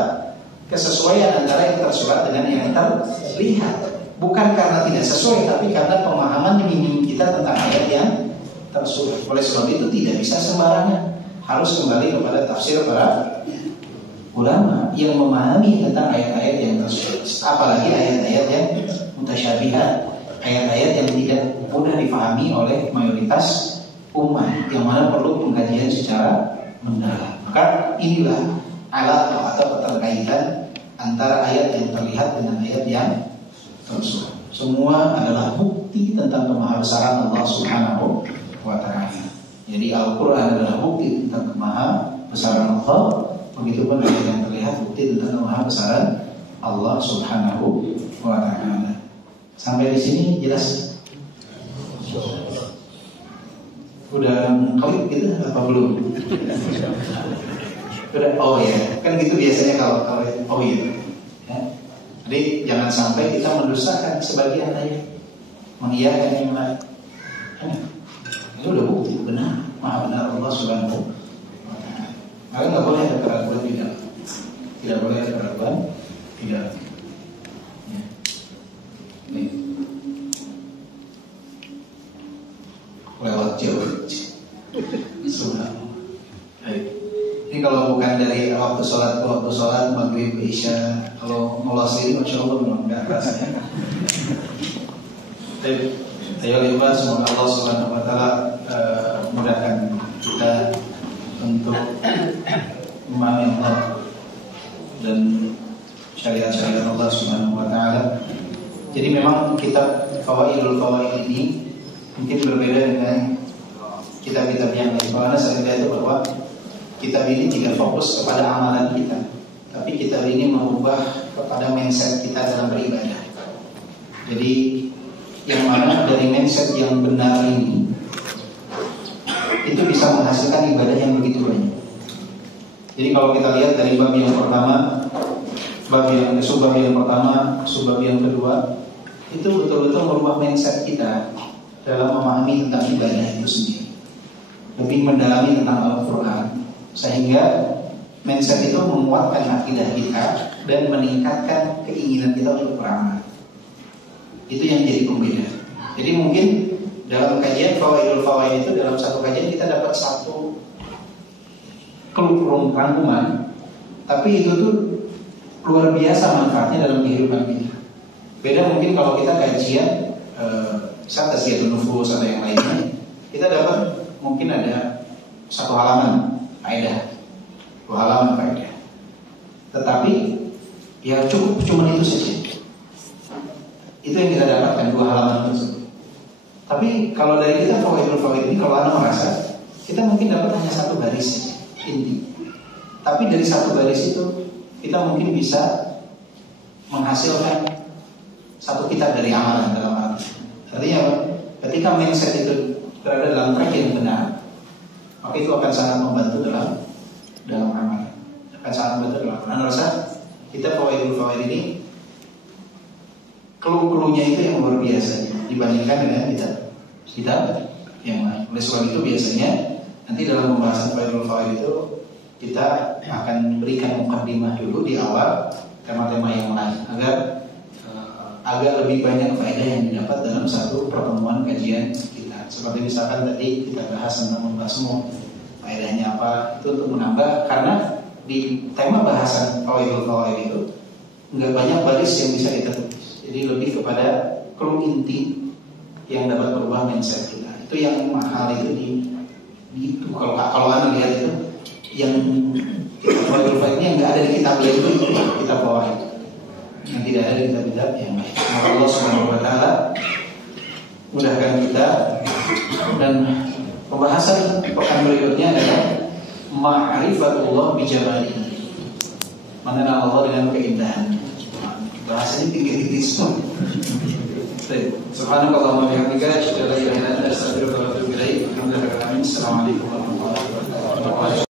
Kesesuaian antara yang tersurat dengan yang terlihat. Bukan karena tidak sesuai, tapi karena pemahaman minim kita tentang ayat yang tersurat. Oleh sebab itu tidak bisa sembarangan. Harus kembali kepada tafsir para ulama yang memahami tentang ayat-ayat yang tersurat. Apalagi ayat-ayat yang mutasyabihat, ayat-ayat yang tidak mudah dipahami oleh mayoritas umat, yang mana perlu pengkajian secara mendalam. Maka inilah alat atau keterkaitan antara ayat yang terlihat dengan ayat yang tersurat. Semua adalah bukti tentang kemahabesaran Allah Subhanahu wa ta'ala. Jadi Al-Quran adalah bukti tentang kemahabesaran Allah. Begitupun ayat yang terlihat bukti tentang kemahabesaran Allah Subhanahu wa ta'ala. Sampai di sini jelas? Udah klik gitu apa belum? Udah, oh ya, kan gitu biasanya kalau oh iya. Ya. Jadi jangan sampai kita mendustakan sebagian ayat, mengiyakan yang lain. Itu udah bukti benar, maha benar Allah Subhanahu wa ta'ala. Maka nggak boleh ada keraguan tidak boleh ada keraguan tidak. Ya. Ini lewat jauh. Subhanallah. Ini kalau bukan dari waktu sholat ke waktu sholat, maghrib ke isya, kalau ngolos ini masya Allah memang nggak rasanya. Ayo lihat, semoga Allah Subhanahu wa ta'ala mudahkan kita untuk memahami Allah dan syariat-syariat Allah Subhanahu wa ta'ala. Jadi memang kitab Fawaidul Fawaid ini mungkin berbeda dengan kitab-kitab yang lain. Karena saya lihat itu bahwa kitab ini tidak fokus kepada amalan kita, tapi kitab ini mengubah kepada mindset kita dalam beribadah. Jadi yang mana dari mindset yang benar ini itu bisa menghasilkan ibadah yang begitu banyak. Jadi kalau kita lihat dari bab yang pertama, subbab yang pertama, subbab yang kedua, itu betul-betul merubah mindset kita dalam memahami tentang ibadah itu sendiri, lebih mendalami tentang Al-Quran, sehingga mindset itu menguatkan akidah kita dan meningkatkan keinginan kita untuk beramal. Itu yang jadi pembeda. Jadi mungkin dalam kajian Fawaidul Fawaid itu, dalam satu kajian kita dapat satu rangkuman, tapi itu tuh luar biasa manfaatnya dalam kehidupan kita. Beda mungkin kalau kita kajian Tazkiyatun Nufus atau yang lainnya, kita dapat mungkin ada satu halaman faedah, 2 halaman faedah, tetapi ya cukup cuma itu saja. Itu yang kita dapatkan, 2 halaman tersebut. Tapi kalau dari kita Fawaidul Fawaid ini, kalau Anda merasa kita mungkin dapat hanya 1 baris inti, tapi dari 1 baris itu kita mungkin bisa menghasilkan 1 kitab dari amalan dalam arti. Artinya ketika mindset itu berada dalam track yang benar, maka itu akan sangat membantu dalam amalan. Akan sangat membantu dalam amalan. Rasa kita Fawaidul Fawaid ini clue-cluenya itu yang luar biasa dibandingkan dengan kitab yang lain. Oleh sebab itu biasanya nanti dalam pembahasan Fawaidul Fawaid itu kita akan berikan mukaddimah dulu di awal tema-tema yang lain agar lebih banyak faedah yang didapat dalam satu pertemuan kajian kita. Seperti misalkan tadi kita bahas tentang membahasmu, faedahnya apa, itu untuk menambah, karena di tema bahasan Fawaidul Fawaid itu nggak banyak baris yang bisa kita tulis. Jadi lebih kepada clue inti yang dapat berubah mindset kita. Itu yang mahal itu itu kalau Anda lihat itu yang Fawaidul Fawaid yang nggak ada di kitab lain itu kitab Fawaid yang tidak ada di kitab-kitab yang lain. Maka Allah Subhanahu wa ta'ala mudahkan kita. Dan pembahasan pekan berikutnya adalah ma'rifatullah bijamalihi, mengenal Allah dengan keindahan. bahasanya tinggi-tinggi semua. Subhanakallahumma wa bihamdika asyhadu an la ilaha illa anta astaghfiruka wa atubu ilaik. Alhamdulillah. Assalamualaikum warahmatullahi wabarakatuh.